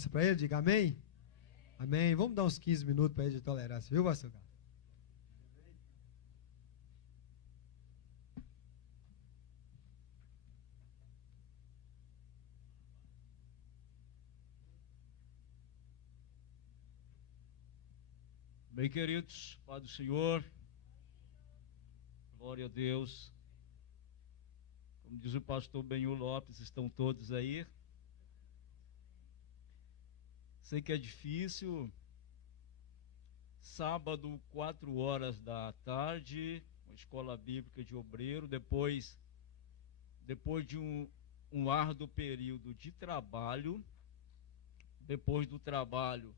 tolerância para ele? Diga amém. Amém. Vamos dar uns 15 minutos para ele de tolerância, viu, pastor Carlos? Bem, queridos, Pai do Senhor, glória a Deus. Como diz o pastor Benhu Lopes, estão todos aí. Sei que é difícil. Sábado, 4 horas da tarde, uma escola bíblica de Obreiro, depois de um árduo período de trabalho. Depois do trabalho,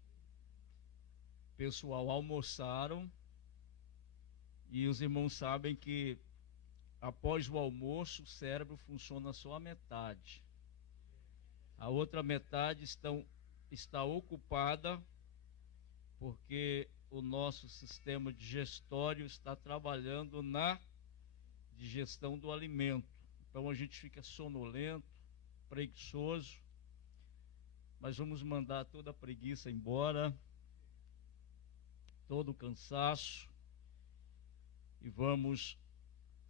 o pessoal almoçaram, e os irmãos sabem que após o almoço o cérebro funciona só a metade. A outra metade está ocupada porque o nosso sistema digestório está trabalhando na digestão do alimento. Então a gente fica sonolento, preguiçoso, mas vamos mandar toda a preguiça embora, todo o cansaço, e vamos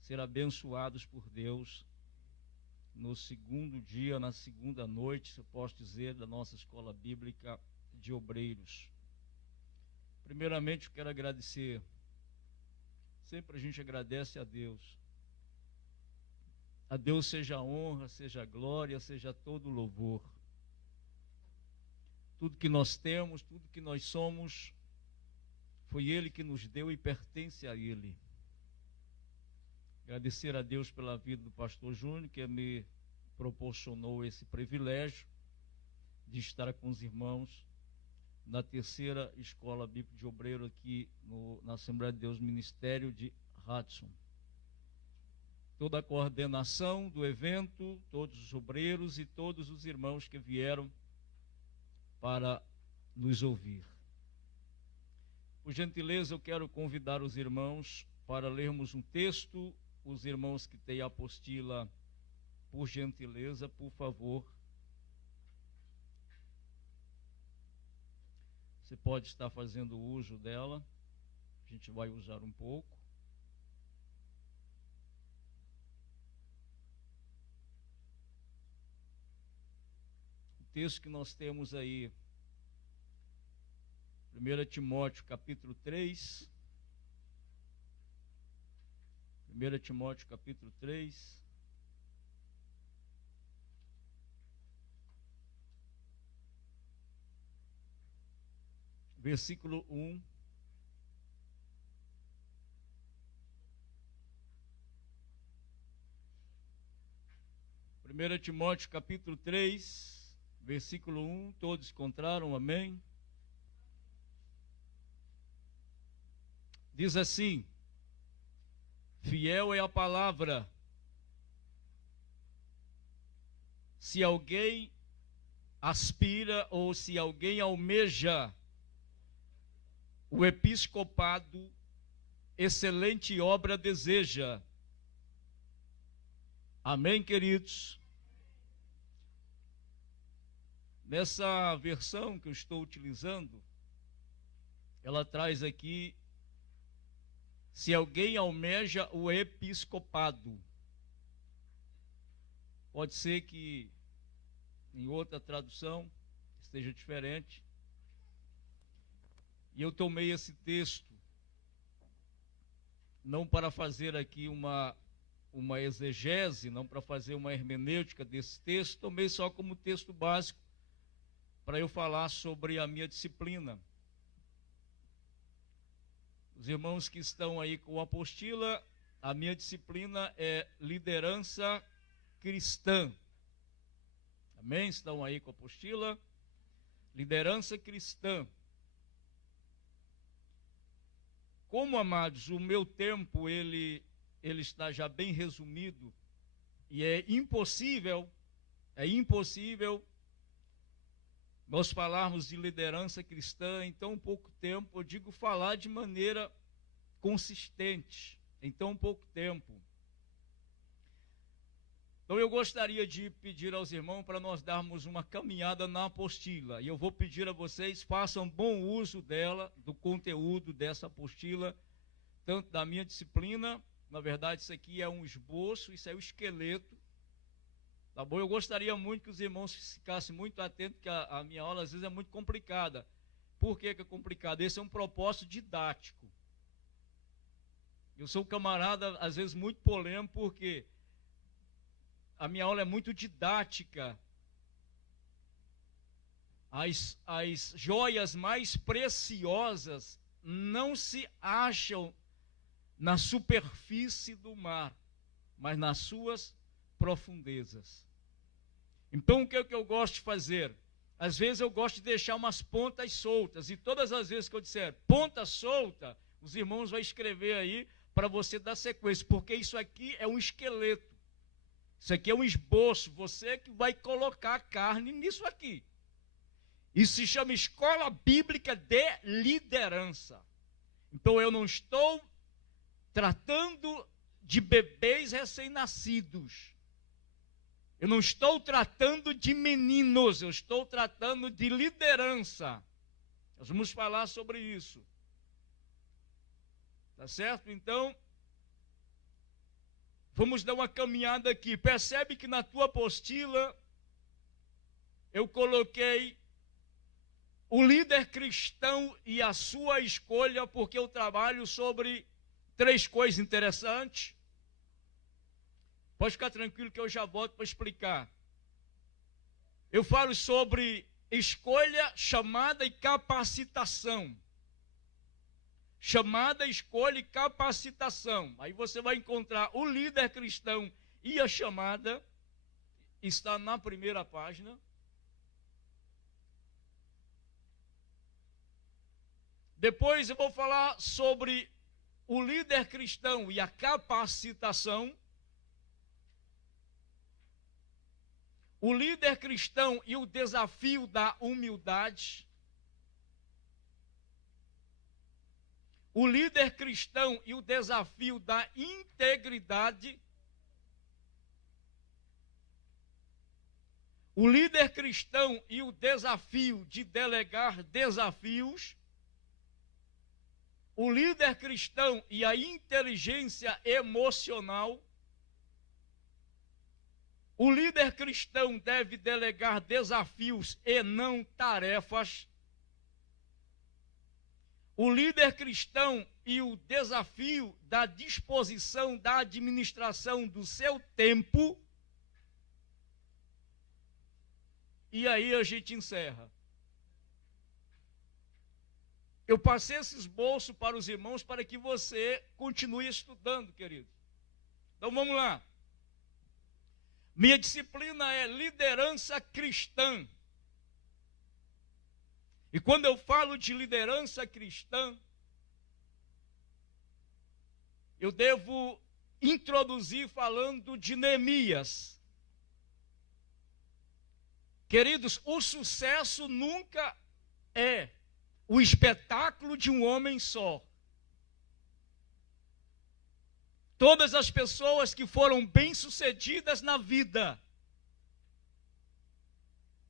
ser abençoados por Deus no segundo dia, na segunda noite, se eu posso dizer, da nossa escola bíblica de Obreiros. Primeiramente, eu quero agradecer. Sempre a gente agradece a Deus. A Deus seja a honra, seja a glória, seja todo o louvor. Tudo que nós temos, tudo que nós somos, foi Ele que nos deu e pertence a Ele. Agradecer a Deus pela vida do pastor Júnior, que me proporcionou esse privilégio de estar com os irmãos na terceira escola bíblica de Obreiro aqui na Assembleia de Deus Ministério de Hudson. Toda a coordenação do evento, todos os obreiros e todos os irmãos que vieram para nos ouvir. Por gentileza, eu quero convidar os irmãos para lermos um texto. Os irmãos que têm a apostila, por gentileza, por favor. Você pode estar fazendo uso dela. A gente vai usar um pouco. O texto que nós temos aí, 1 Timóteo capítulo 3. 1 Timóteo capítulo 3. Versículo 1. Primeira Timóteo capítulo 3, versículo 1. Todos encontraram, amém? Diz assim: fiel é a palavra. Se alguém aspira ou se alguém almeja o episcopado, excelente obra deseja. Amém, queridos? Nessa versão que eu estou utilizando, ela traz aqui: se alguém almeja o episcopado. Pode ser que em outra tradução esteja diferente. E eu tomei esse texto não para fazer aqui uma exegese, não para fazer uma hermenêutica desse texto, tomei só como texto básico para eu falar sobre a minha disciplina. Os irmãos que estão aí com a apostila, a minha disciplina é liderança cristã. Amém? Estão aí com a apostila? Liderança cristã. Como, amados, o meu tempo ele está já bem resumido, e é impossível nós falarmos de liderança cristã em tão pouco tempo. Eu digo falar de maneira consistente em tão pouco tempo. Então eu gostaria de pedir aos irmãos para nós darmos uma caminhada na apostila. E eu vou pedir a vocês, façam bom uso dela, do conteúdo dessa apostila, tanto da minha disciplina. Na verdade, isso aqui é um esboço, isso é o esqueleto. Tá bom? Eu gostaria muito que os irmãos ficassem muito atentos, que a minha aula às vezes é muito complicada. Por que é complicada? Esse é um propósito didático. Eu sou um camarada, às vezes, muito polêmico, porque a minha aula é muito didática. As joias mais preciosas não se acham na superfície do mar, mas nas suas profundezas. Então, o que é que eu gosto de fazer? Às vezes eu gosto de deixar umas pontas soltas, e todas as vezes que eu disser ponta solta, os irmãos vão escrever aí para você dar sequência, porque isso aqui é um esqueleto, isso aqui é um esboço, você que vai colocar a carne nisso aqui. Isso se chama Escola Bíblica de Liderança. Então eu não estou tratando de bebês recém-nascidos. Eu não estou tratando de meninos, eu estou tratando de liderança. Nós vamos falar sobre isso. Tá certo? Então, vamos dar uma caminhada aqui. Percebe que na tua apostila eu coloquei o líder cristão e a sua escolha, porque eu trabalho sobre 3 coisas interessantes. Pode ficar tranquilo que eu já volto para explicar. Eu falo sobre escolha, chamada e capacitação. Chamada, escolha e capacitação. Aí você vai encontrar o líder cristão e a chamada. Está na primeira página. Depois eu vou falar sobre o líder cristão e a capacitação. O líder cristão e o desafio da humildade. O líder cristão e o desafio da integridade. O líder cristão e o desafio de delegar desafios. O líder cristão e a inteligência emocional. O líder cristão deve delegar desafios e não tarefas. O líder cristão e o desafio da disposição da administração do seu tempo. E aí a gente encerra. Eu passei esse esboço para os irmãos para que você continue estudando, querido. Então vamos lá. Minha disciplina é liderança cristã. E quando eu falo de liderança cristã, eu devo introduzir falando de Neemias. Queridos, o sucesso nunca é o espetáculo de um homem só. Todas as pessoas que foram bem-sucedidas na vida,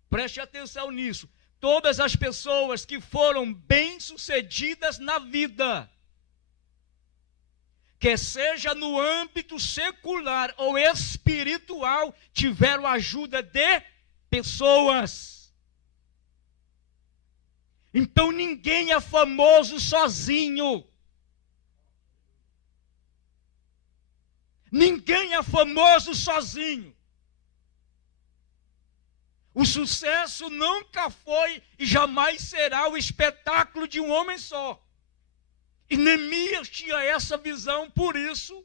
preste atenção nisso, todas as pessoas que foram bem-sucedidas na vida, quer seja no âmbito secular ou espiritual, tiveram ajuda de pessoas. Então ninguém é famoso sozinho. Ninguém é famoso sozinho. O sucesso nunca foi e jamais será o espetáculo de um homem só. E Neemias tinha essa visão, por isso,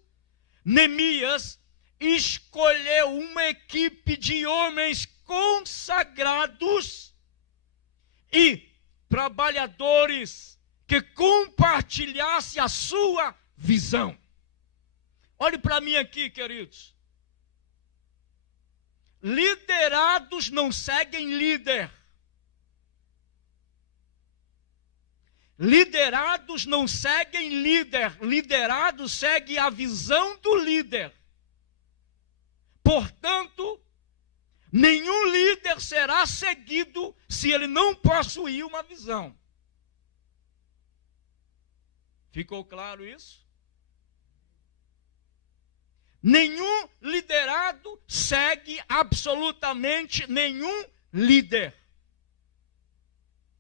Neemias escolheu uma equipe de homens consagrados e trabalhadores que compartilhassem a sua visão. Olhe para mim aqui, queridos. Liderados não seguem líder. Liderados não seguem líder. Liderados seguem a visão do líder. Portanto, nenhum líder será seguido se ele não possuir uma visão. Ficou claro isso? Nenhum liderado segue absolutamente nenhum líder.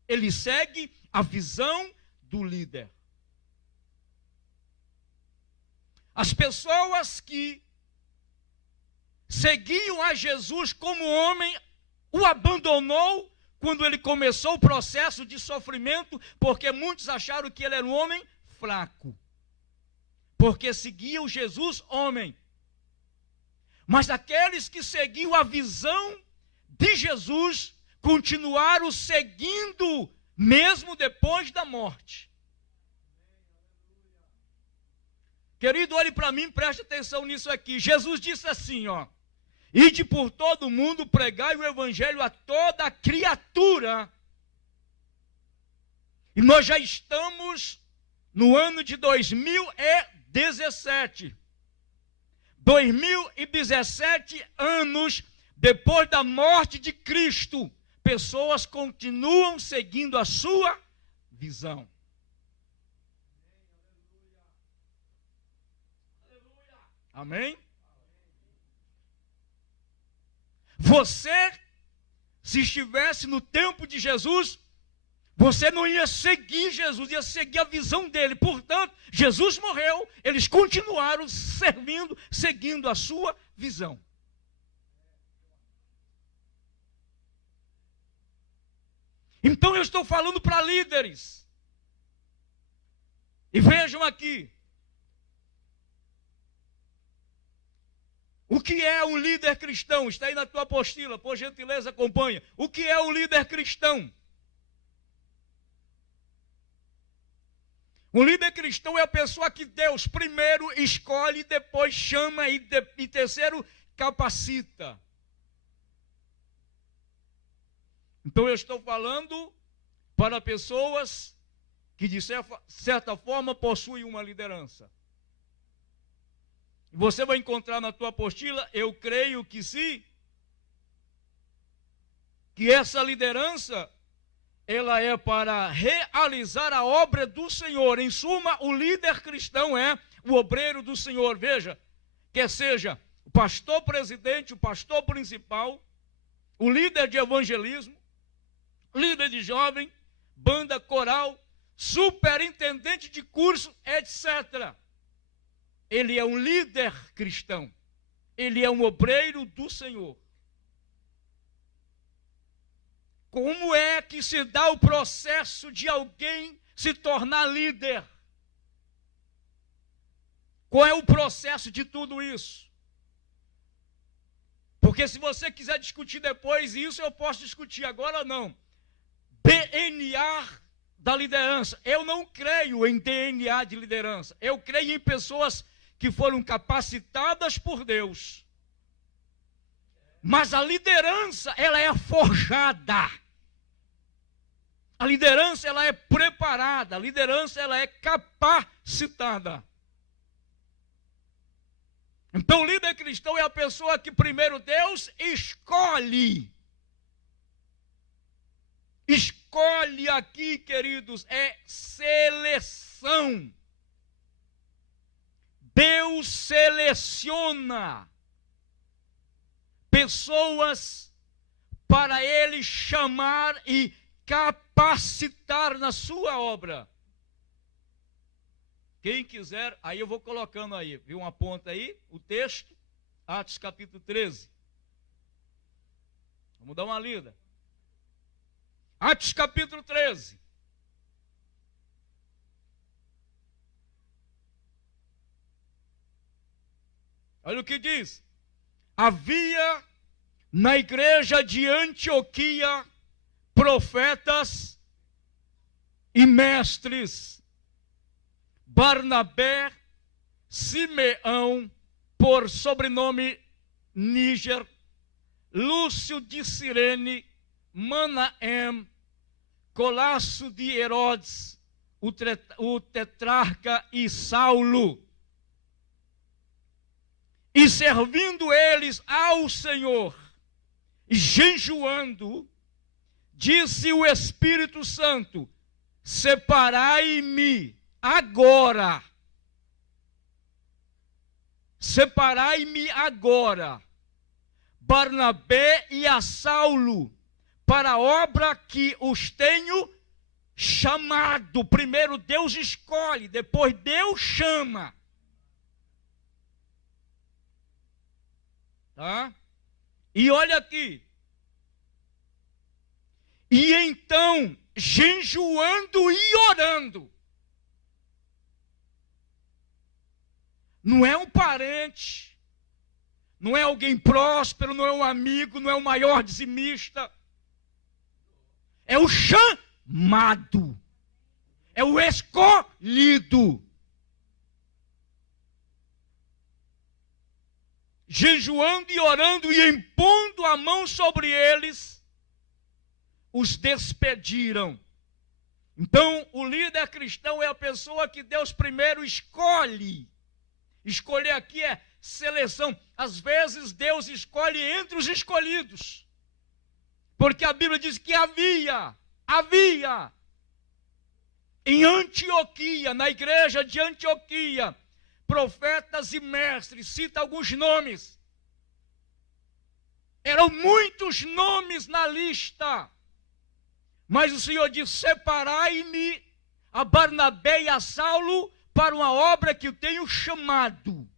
Ele segue a visão do líder. As pessoas que seguiam a Jesus como homem, o abandonou quando ele começou o processo de sofrimento, porque muitos acharam que ele era um homem fraco, porque seguiam Jesus homem. Mas aqueles que seguiam a visão de Jesus continuaram seguindo mesmo depois da morte. Querido, olhe para mim, preste atenção nisso aqui. Jesus disse assim, ó: ide por todo mundo, pregai o evangelho a toda criatura. E nós já estamos no ano de 2017. 2017 anos depois da morte de Cristo, pessoas continuam seguindo a sua visão. Amém? Você, se estivesse no tempo de Jesus, você não ia seguir Jesus, ia seguir a visão dele. Portanto, Jesus morreu, eles continuaram servindo, seguindo a sua visão. Então eu estou falando para líderes. E vejam aqui. O que é um líder cristão? Está aí na tua apostila, por gentileza, acompanha. O que é um líder cristão? Um líder cristão é a pessoa que Deus primeiro escolhe, depois chama e terceiro capacita. Então eu estou falando para pessoas que de certa forma possuem uma liderança. Você vai encontrar na tua apostila, eu creio que sim, que essa liderança, ela é para realizar a obra do Senhor. Em suma, o líder cristão é o obreiro do Senhor. Veja, quer seja o pastor presidente, o pastor principal, o líder de evangelismo, líder de jovem, banda coral, superintendente de curso, etc. Ele é um líder cristão. Ele é um obreiro do Senhor. Como é que se dá o processo de alguém se tornar líder? Qual é o processo de tudo isso? Porque se você quiser discutir depois isso, eu posso discutir, agora não. DNA da liderança. Eu não creio em DNA de liderança. Eu creio em pessoas que foram capacitadas por Deus. Mas a liderança, ela é forjada. A liderança, ela é preparada. A liderança, ela é capacitada. Então, o líder cristão é a pessoa que primeiro Deus escolhe. Escolhe aqui, queridos, é seleção. Deus seleciona pessoas para Ele chamar e capacitar na sua obra. Quem quiser, aí eu vou colocando aí, viu uma ponta aí, o texto, Atos capítulo 13. Vamos dar uma lida. Atos capítulo 13. Olha o que diz. Havia na igreja de Antioquia profetas e mestres. Barnabé, Simeão, por sobrenome Níger, Lúcio de Cirene, Manaém, Colasso de Herodes, o tetrarca e Saulo. E servindo eles ao Senhor, e jejuando, disse o Espírito Santo: separai-me agora. Separai-me agora, Barnabé e a Saulo, para a obra que os tenho chamado. Primeiro Deus escolhe, depois Deus chama. Tá? E olha aqui. E então, jejuando e orando. Não é um parente, não é alguém próspero, não é um amigo, não é o maior dizimista. É o chamado. É o escolhido. Jejuando e orando e impondo a mão sobre eles, os despediram. Então, o líder cristão é a pessoa que Deus primeiro escolhe. Escolher aqui é seleção. Às vezes Deus escolhe entre os escolhidos. Porque a Bíblia diz que havia em Antioquia, na igreja de Antioquia, profetas e mestres. Cita alguns nomes. Eram muitos nomes na lista. Mas o Senhor diz: separai-me a Barnabé e a Saulo para uma obra que eu tenho chamado.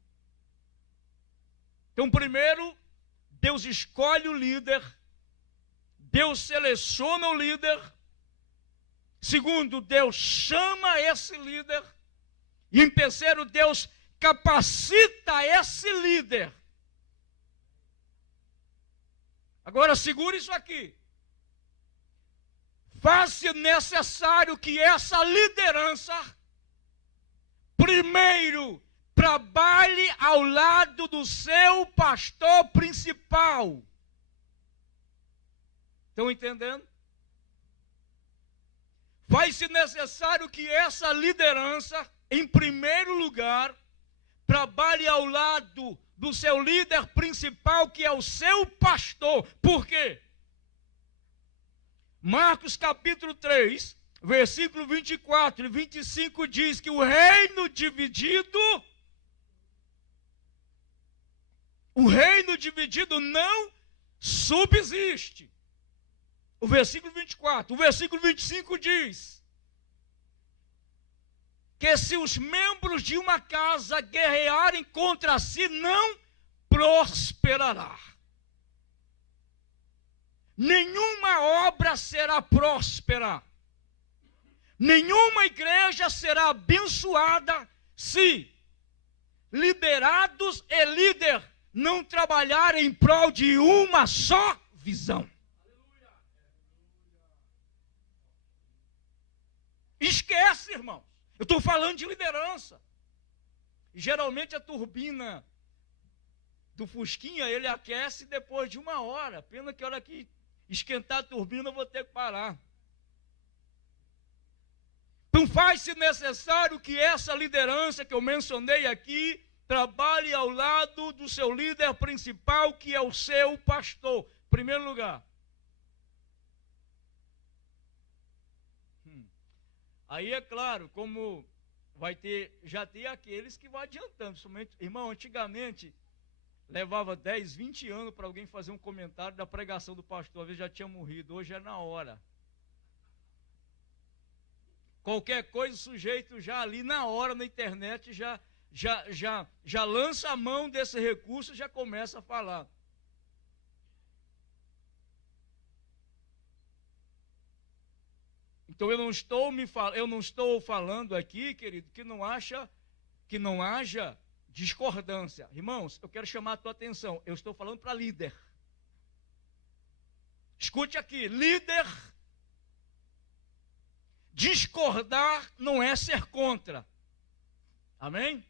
Então, primeiro, Deus escolhe o líder. Deus seleciona o líder. Segundo, Deus chama esse líder. E em terceiro, Deus capacita esse líder. Agora, segura isso aqui. Faz-se necessário que essa liderança primeiro trabalhe ao lado do seu pastor principal. Estão entendendo? Faz-se necessário que essa liderança, em primeiro lugar, trabalhe ao lado do seu líder principal, que é o seu pastor. Por quê? Marcos capítulo 3, versículo 24 e 25 diz que o reino dividido não subsiste. O versículo 24. O versículo 25 diz que se os membros de uma casa guerrearem contra si, não prosperará. Nenhuma obra será próspera. Nenhuma igreja será abençoada se liderados e líder não trabalharem em prol de uma só visão. Esquece, irmão. Eu estou falando de liderança. E geralmente a turbina do Fusquinha, ele aquece depois de 1 hora. Pena que a hora que esquentar a turbina eu vou ter que parar. Então faz-se necessário que essa liderança que eu mencionei aqui trabalhe ao lado do seu líder principal, que é o seu pastor. Em primeiro lugar. Aí é claro, como já tem aqueles que vão adiantando. Somente, irmão, antigamente levava 10, 20 anos para alguém fazer um comentário da pregação do pastor. Às vezes já tinha morrido, hoje é na hora. Qualquer coisa, o sujeito já ali na hora na internet já lança a mão desse recurso e já começa a falar. Então eu não estou falando aqui, querido, que não haja discordância. Irmãos, eu quero chamar a tua atenção. Eu estou falando para líder. Escute aqui, líder. Discordar não é ser contra. Amém?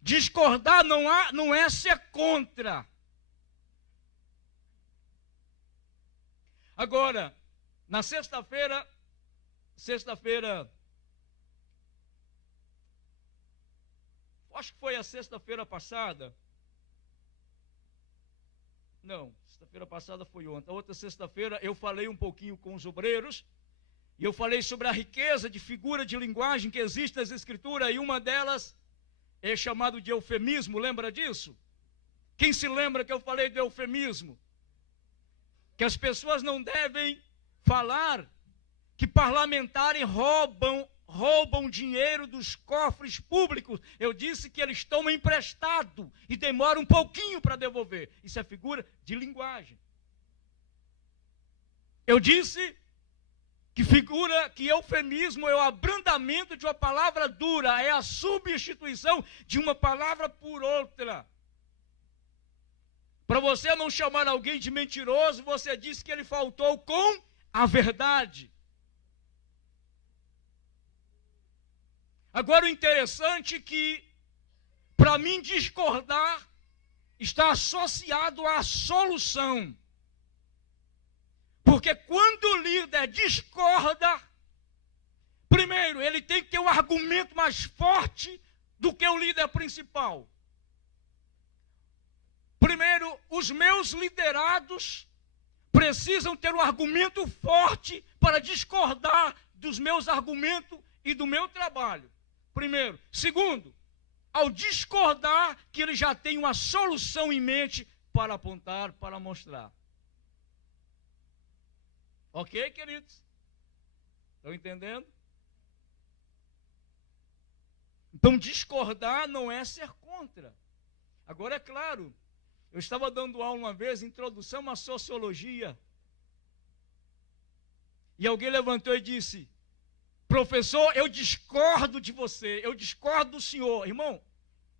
Discordar não é ser contra. Agora, na sexta-feira, acho que foi a sexta-feira passada, Não, sexta-feira passada foi ontem. A outra sexta-feira eu falei um pouquinho com os obreiros, e eu falei sobre a riqueza de figura de linguagem que existe nas Escrituras, e uma delas é chamado de eufemismo, lembra disso? Quem se lembra que eu falei do eufemismo? Que as pessoas não devem falar que parlamentares roubam dinheiro dos cofres públicos. Eu disse que eles tomam emprestado e demoram um pouquinho para devolver. Isso é figura de linguagem. Eu disse que eufemismo é o abrandamento de uma palavra dura, é a substituição de uma palavra por outra. Para você não chamar alguém de mentiroso, você disse que ele faltou com a verdade. Agora o interessante é que, para mim, discordar está associado à solução. Porque quando o líder discorda, primeiro, ele tem que ter um argumento mais forte do que o líder principal. Primeiro, os meus liderados precisam ter um argumento forte para discordar dos meus argumentos e do meu trabalho. Primeiro. Segundo, ao discordar, que ele já tem uma solução em mente para apontar, para mostrar. Ok, queridos? Estão entendendo? Então, discordar não é ser contra. Agora, é claro, eu estava dando aula uma vez, introdução à sociologia, e alguém levantou e disse: professor, eu discordo de você, eu discordo do senhor. Irmão,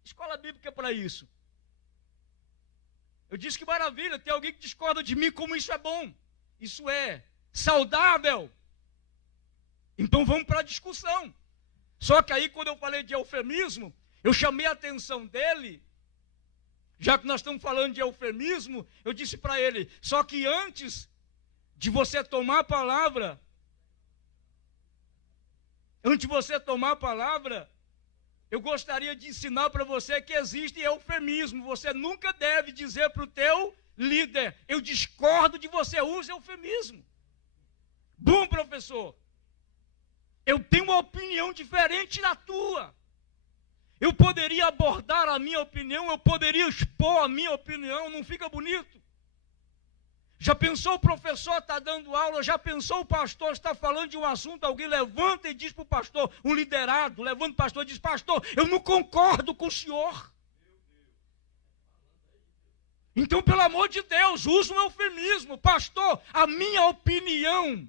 escola bíblica é para isso. Eu disse que maravilha, tem alguém que discorda de mim, como isso é bom. Isso é saudável. Então vamos para a discussão. Só que aí, quando eu falei de eufemismo, eu chamei a atenção dele. Já que nós estamos falando de eufemismo, eu disse para ele: só que antes de você tomar a palavra, eu gostaria de ensinar para você que existe eufemismo. Você nunca deve dizer para o teu líder: eu discordo de você, use eufemismo. Bom, professor, eu tenho uma opinião diferente da tua. Eu poderia abordar a minha opinião, eu poderia expor a minha opinião, não fica bonito? Já pensou o professor está dando aula, já pensou o pastor está falando de um assunto, alguém levanta e diz para o pastor, um liderado, levanta o pastor e diz: pastor, eu não concordo com o senhor. Então, pelo amor de Deus, usa um eufemismo. Pastor, a minha opinião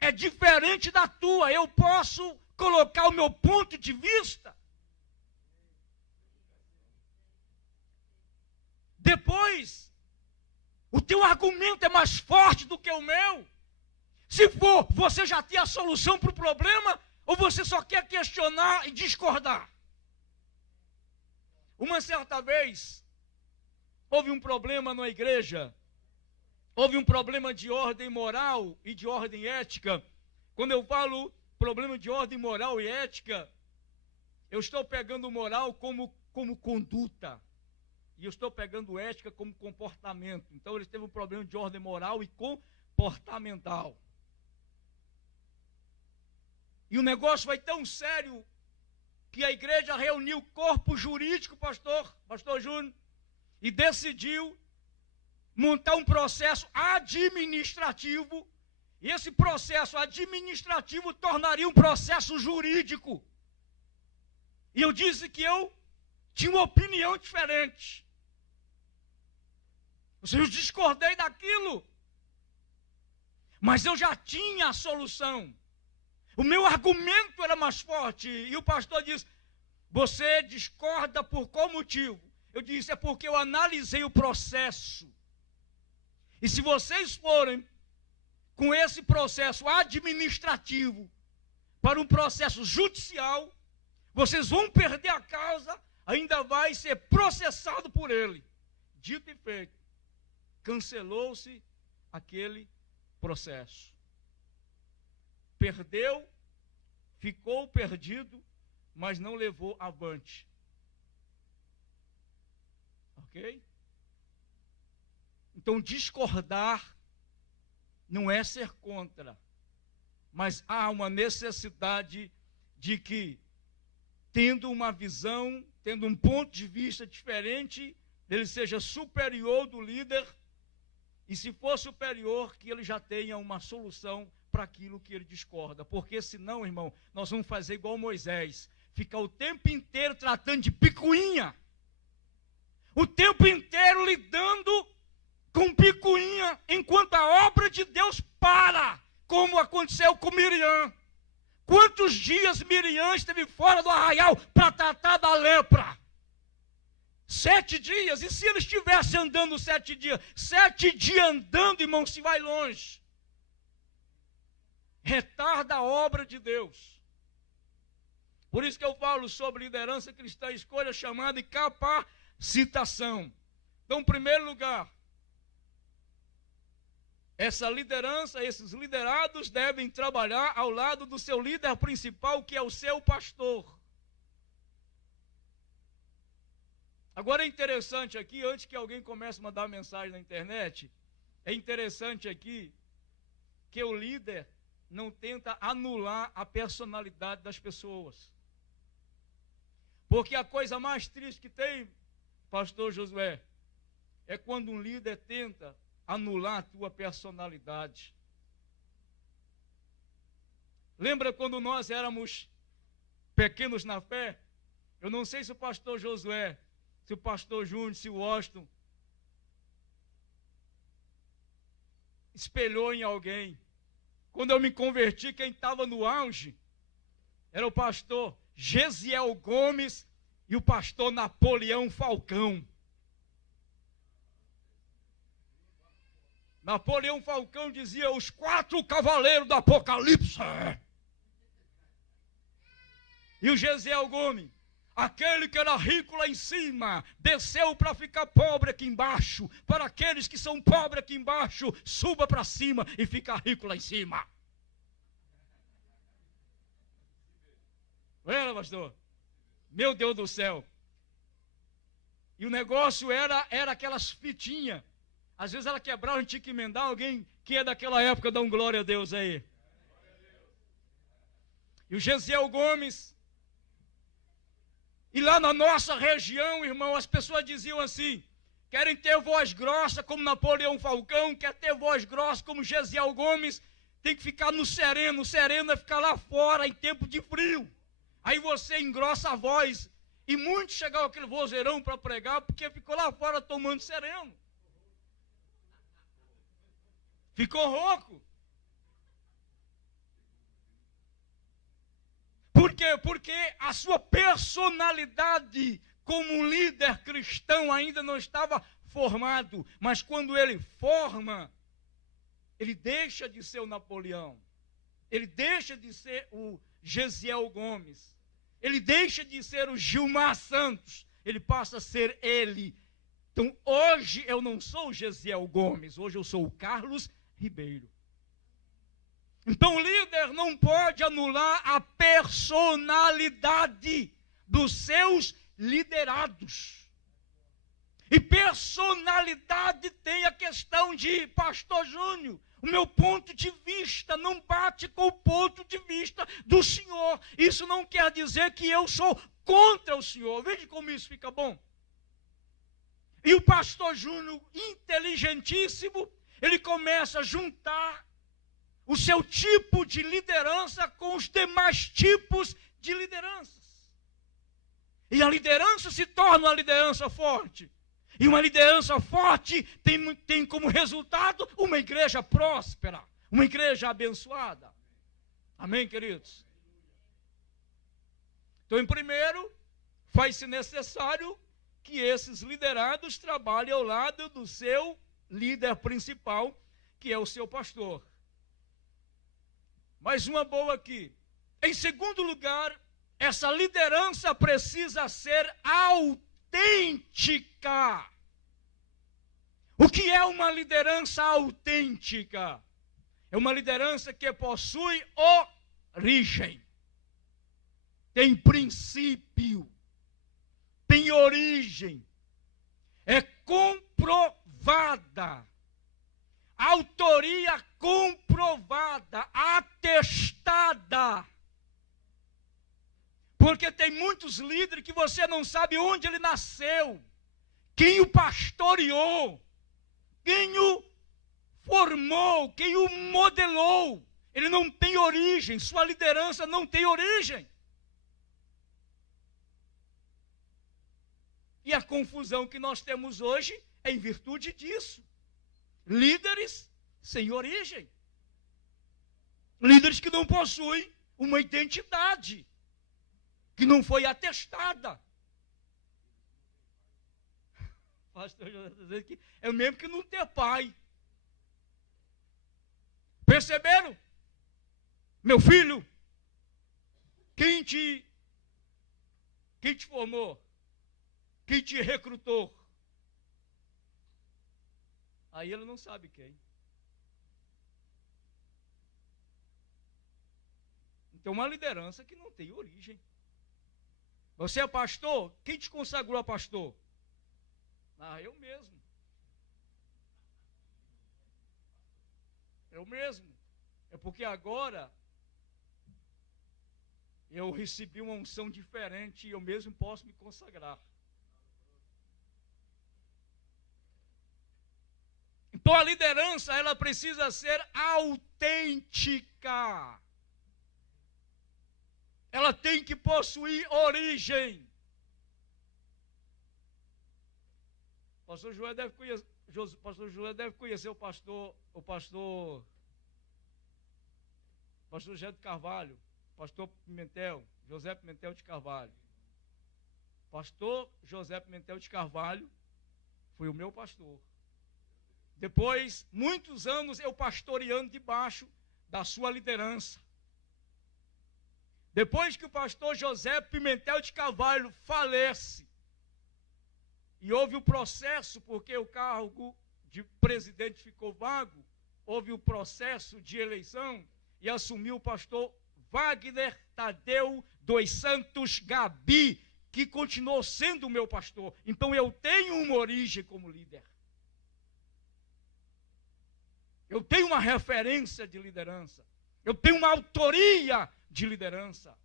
é diferente da tua, eu posso colocar o meu ponto de vista? Depois, o teu argumento é mais forte do que o meu? Se for, você já tem a solução para o problema, ou você só quer questionar e discordar? Uma certa vez, houve um problema na igreja, houve um problema de ordem moral e de ordem ética. Quando eu falo problema de ordem moral e ética, eu estou pegando moral como conduta. E eu estou pegando ética como comportamento. Então, eles teve um problema de ordem moral e comportamental. E o negócio foi tão sério que a igreja reuniu o corpo jurídico, pastor Júnior, e decidiu montar um processo administrativo. E esse processo administrativo tornaria um processo jurídico. E eu disse que eu tinha uma opinião diferente. Eu discordei daquilo, mas eu já tinha a solução. O meu argumento era mais forte. E o pastor disse: você discorda por qual motivo? Eu disse: é porque eu analisei o processo. E se vocês forem com esse processo administrativo para um processo judicial, vocês vão perder a causa, ainda vai ser processado por ele. Dito e feito. Cancelou-se aquele processo. Perdeu, ficou perdido, mas não levou avante. Ok? Então, discordar não é ser contra, mas há uma necessidade de que, tendo uma visão, tendo um ponto de vista diferente, ele seja superior do líder, e se for superior, que ele já tenha uma solução para aquilo que ele discorda. Porque senão, irmão, nós vamos fazer igual Moisés, ficar o tempo inteiro tratando de picuinha, o tempo inteiro lidando com picuinha, enquanto a obra de Deus para, como aconteceu com Miriam. Quantos dias Miriam esteve fora do arraial para tratar da lepra? 7 dias. E se ele estivesse andando 7 dias? 7 dias andando, irmão, se vai longe. Retarda a obra de Deus. Por isso que eu falo sobre liderança cristã, escolha chamada e capacitação. Então, em primeiro lugar, essa liderança, esses liderados devem trabalhar ao lado do seu líder principal, que é o seu pastor. Agora é interessante aqui, antes que alguém comece a mandar mensagem na internet, é interessante aqui que o líder não tenta anular a personalidade das pessoas. Porque a coisa mais triste que tem, pastor Josué, é quando um líder tenta anular a tua personalidade. Lembra quando nós éramos pequenos na fé? Eu não sei se o pastor Josué, se o pastor Júnior, se o Washington espelhou em alguém. Quando eu me converti, quem estava no auge era o pastor Gesiel Gomes e o pastor Napoleão Falcão. Napoleão Falcão dizia: os 4 cavaleiros do Apocalipse. E o Gesiel Gomes: aquele que era rico lá em cima, desceu para ficar pobre aqui embaixo. Para aqueles que são pobres aqui embaixo, suba para cima e fica rico lá em cima. Era, pastor? Meu Deus do céu. E o negócio era aquelas fitinhas. Às vezes ela quebrava, a gente tinha que emendar. Alguém que é daquela época, dá um glória a Deus aí. E o Gesiel Gomes. E lá na nossa região, irmão, as pessoas diziam assim: querem ter voz grossa como Napoleão Falcão, quer ter voz grossa como Gesiel Gomes, tem que ficar no sereno. O sereno é ficar lá fora em tempo de frio. Aí você engrossa a voz. E muitos chegavam aquele vozeirão para pregar, porque ficou lá fora tomando sereno. Ficou rouco. Por quê? Porque a sua personalidade como um líder cristão ainda não estava formado. Mas quando ele forma, ele deixa de ser o Napoleão. Ele deixa de ser o Gesiel Gomes. Ele deixa de ser o Gilmar Santos. Ele passa a ser ele. Então hoje eu não sou o Gesiel Gomes. Hoje eu sou o Carlos Ribeiro. Então o líder não pode anular a personalidade dos seus liderados. E personalidade tem a questão de: pastor Júnior, o meu ponto de vista não bate com o ponto de vista do senhor. Isso não quer dizer que eu sou contra o senhor. Veja como isso fica bom. E o pastor Júnior, inteligentíssimo, ele começa a juntar o seu tipo de liderança com os demais tipos de lideranças. E a liderança se torna uma liderança forte. E uma liderança forte tem como resultado uma igreja próspera, uma igreja abençoada. Amém, queridos? Então, em primeiro, faz-se necessário que esses liderados trabalhem ao lado do seu líder principal, que é o seu pastor. Mais uma boa aqui. Em segundo lugar, essa liderança precisa ser autêntica. O que é uma liderança autêntica? É uma liderança que possui origem, tem princípio, tem origem, é comprovada comprovada. Autoria comprovada, atestada. Porque tem muitos líderes que você não sabe onde ele nasceu, quem o pastoreou, quem o formou, quem o modelou. Ele não tem origem, sua liderança não tem origem. E a confusão que nós temos hoje é em virtude disso. Líderes sem origem. Líderes que não possuem uma identidade, que não foi atestada. Pastor José está dizendo que é o mesmo que não ter pai. Perceberam? Meu filho, quem te formou? Quem te recrutou? Aí ele não sabe quem. Então, uma liderança que não tem origem. Você é pastor? Quem te consagrou a pastor? Ah, eu mesmo. Eu mesmo. É porque agora eu recebi uma unção diferente e eu mesmo posso me consagrar. Então a liderança, ela precisa ser autêntica. Ela tem que possuir origem. Pastor Joé deve conhecer o pastor José de Carvalho, pastor Pimentel, José Pimentel de Carvalho. Pastor José Pimentel de Carvalho foi o meu pastor. Depois, muitos anos eu pastoreando debaixo da sua liderança. Depois que o pastor José Pimentel de Carvalho falece, e houve o processo, porque o cargo de presidente ficou vago, houve o processo de eleição, e assumiu o pastor Wagner Tadeu dos Santos Gabi, que continuou sendo o meu pastor. Então eu tenho uma origem como líder. Eu tenho uma referência de liderança. Eu tenho uma autoria de liderança.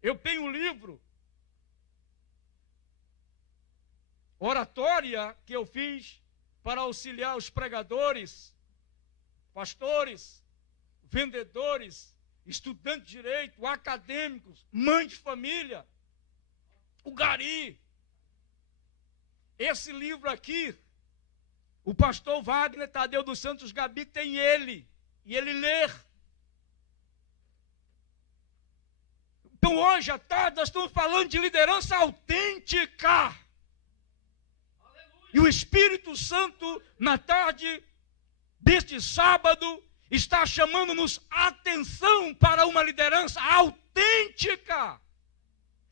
Eu tenho um livro, oratória, que eu fiz para auxiliar os pregadores, pastores, vendedores, estudantes de direito, acadêmicos, mãe de família, o Gari. Esse livro aqui, o pastor Wagner Tadeu dos Santos Gabi tem ele, e ele lê. Então hoje à tarde nós estamos falando de liderança autêntica. Aleluia. E o Espírito Santo, na tarde deste sábado, está chamando-nos atenção para uma liderança autêntica.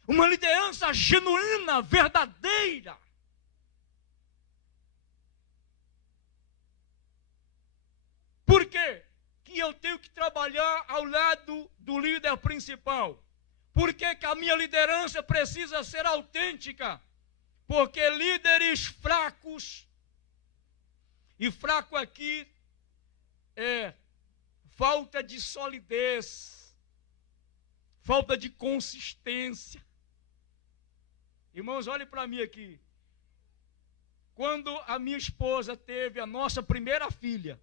Uma liderança genuína, verdadeira. Por quê? Que eu tenho que trabalhar ao lado do líder principal? Por que que a minha liderança precisa ser autêntica? Porque líderes fracos, e fraco aqui é falta de solidez, falta de consistência. Irmãos, olhem para mim aqui. Quando a minha esposa teve a nossa primeira filha,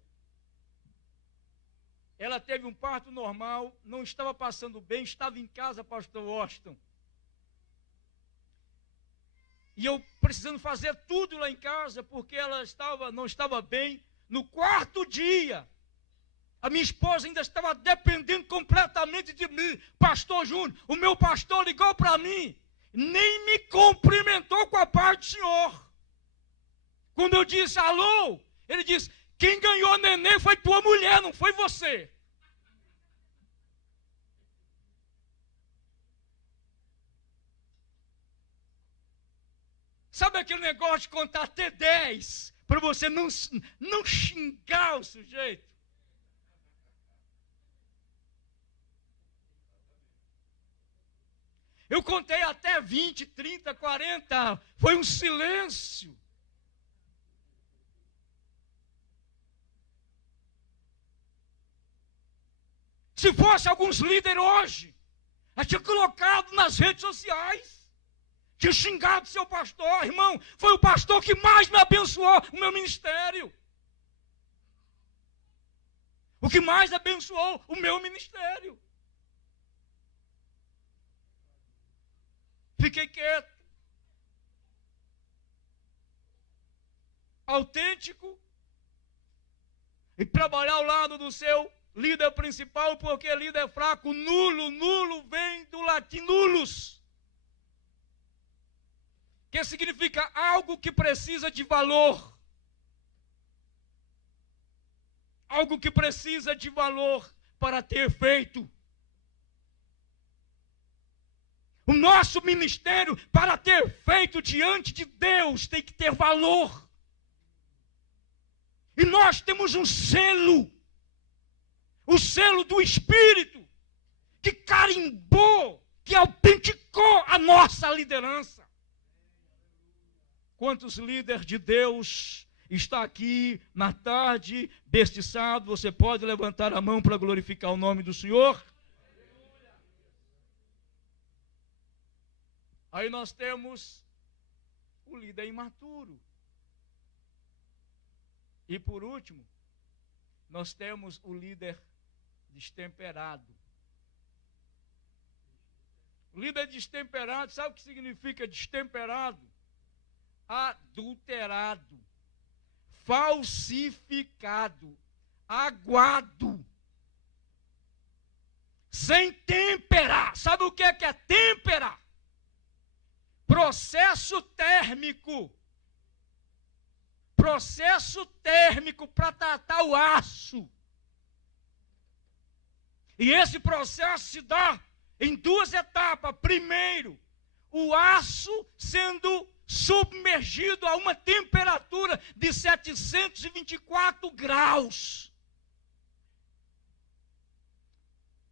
ela teve um parto normal, não estava passando bem, estava em casa, pastor Washington. E eu precisando fazer tudo lá em casa, porque ela não estava bem. No quarto dia, a minha esposa ainda estava dependendo completamente de mim. Pastor Júnior, o meu pastor ligou para mim, nem me cumprimentou com a paz do Senhor. Quando eu disse alô, ele disse: quem ganhou neném foi tua mulher, não foi você. Sabe aquele negócio de contar até 10, para você não xingar o sujeito? Eu contei até 20, 30, 40, foi um silêncio. Se fosse alguns líderes hoje, eu tinha colocado nas redes sociais, tinha xingado seu pastor. Irmão, foi o pastor que mais me abençoou o meu ministério. O que mais abençoou o meu ministério. Fiquei quieto. Autêntico. E trabalhar ao lado do seu líder principal, porque líder fraco, nulo. Nulo vem do latim nullus, que significa algo que precisa de valor. Algo que precisa de valor para ter efeito. O nosso ministério, para ter feito diante de Deus, tem que ter valor. E nós temos um selo, o selo do Espírito, que carimbou, que autenticou a nossa liderança. Quantos líderes de Deus está aqui na tarde deste sábado? Você pode levantar a mão para glorificar o nome do Senhor? Aí nós temos o líder imaturo. E por último, nós temos o líder destemperado. O líder destemperado, sabe o que significa destemperado? Adulterado, falsificado, aguado, sem têmpera. Sabe o que é têmpera? Processo térmico. Processo térmico para tratar o aço. E esse processo se dá em duas etapas. Primeiro, o aço sendo submergido a uma temperatura de 724 graus.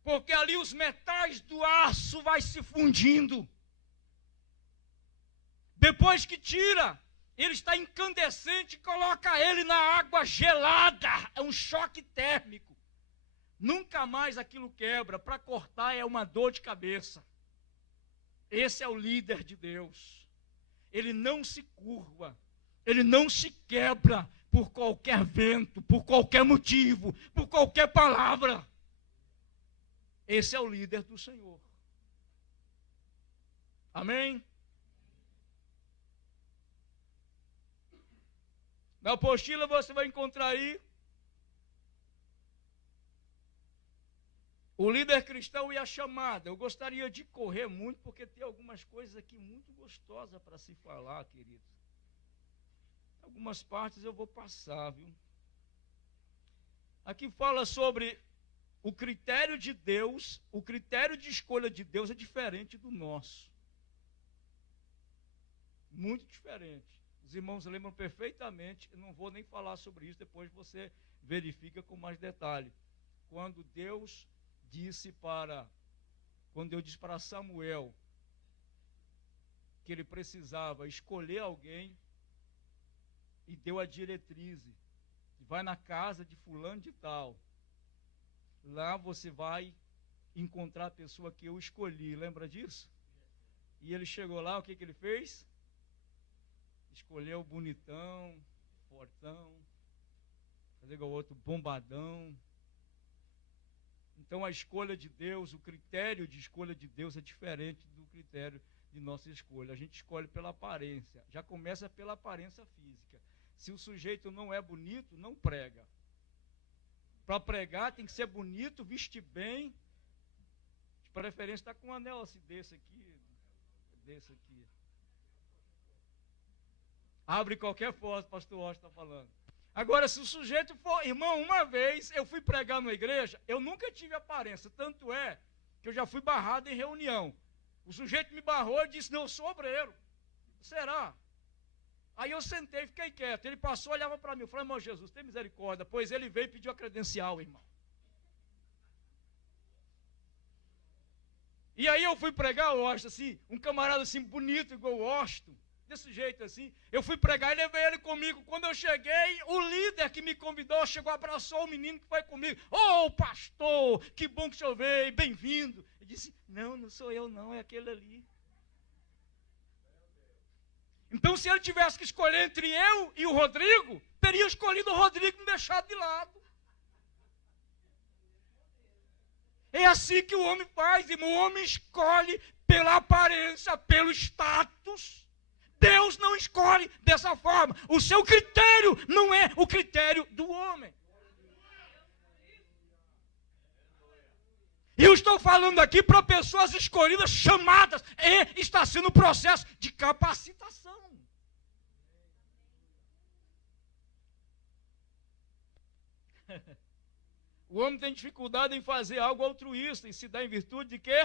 Porque ali os metais do aço vai se fundindo. Depois que tira, ele está incandescente, coloca ele na água gelada. É um choque térmico. Nunca mais aquilo quebra. Para cortar é uma dor de cabeça. Esse é o líder de Deus. Ele não se curva. Ele não se quebra por qualquer vento, por qualquer motivo, por qualquer palavra. Esse é o líder do Senhor. Amém? Na apostila você vai encontrar aí o líder cristão e a chamada. Eu gostaria de correr muito, porque tem algumas coisas aqui muito gostosas para se falar, querido. Algumas partes eu vou passar, viu? Aqui fala sobre o critério de Deus. O critério de escolha de Deus é diferente do nosso. Muito diferente. Os irmãos lembram perfeitamente, eu não vou nem falar sobre isso, depois você verifica com mais detalhe. Quando Deus disse para Samuel que ele precisava escolher alguém e deu a diretriz: vai na casa de fulano de tal, lá você vai encontrar a pessoa que eu escolhi. Lembra disso? E ele chegou lá, o que ele fez? Escolheu o bonitão, fortão, fazer igual o outro, bombadão. Então a escolha de Deus, o critério de escolha de Deus é diferente do critério de nossa escolha. A gente escolhe pela aparência, já começa pela aparência física. Se o sujeito não é bonito, não prega. Para pregar tem que ser bonito, vestir bem, de preferência está com um anel assim, desse aqui. Abre qualquer foto, pastor Washington está falando. Agora, se o sujeito for... Irmão, uma vez eu fui pregar numa igreja, eu nunca tive aparência. Tanto é que eu já fui barrado em reunião. O sujeito me barrou e disse: não, eu sou obreiro. Será? Aí eu sentei e fiquei quieto. Ele passou, olhava para mim. Eu falei: irmão Jesus, tem misericórdia. Pois ele veio e pediu a credencial, irmão. E aí eu fui pregar o Washington, assim, um camarada assim bonito igual o Washington. desse jeito assim. Eu fui pregar e levei ele comigo. Quando eu cheguei, o líder que me convidou chegou, abraçou o menino que foi comigo. Ô, pastor, que bom que o senhor veio, bem-vindo. Eu disse, não sou eu não, é aquele ali. Então, se ele tivesse que escolher entre eu e o Rodrigo, teria escolhido o Rodrigo e me deixado de lado. É assim que o homem faz, irmão. O homem escolhe pela aparência, pelo status. Deus não escolhe dessa forma. O seu critério não é o critério do homem. E eu estou falando aqui para pessoas escolhidas, chamadas, e está sendo um processo de capacitação. O homem tem dificuldade em fazer algo altruísta e se dá em virtude de quê?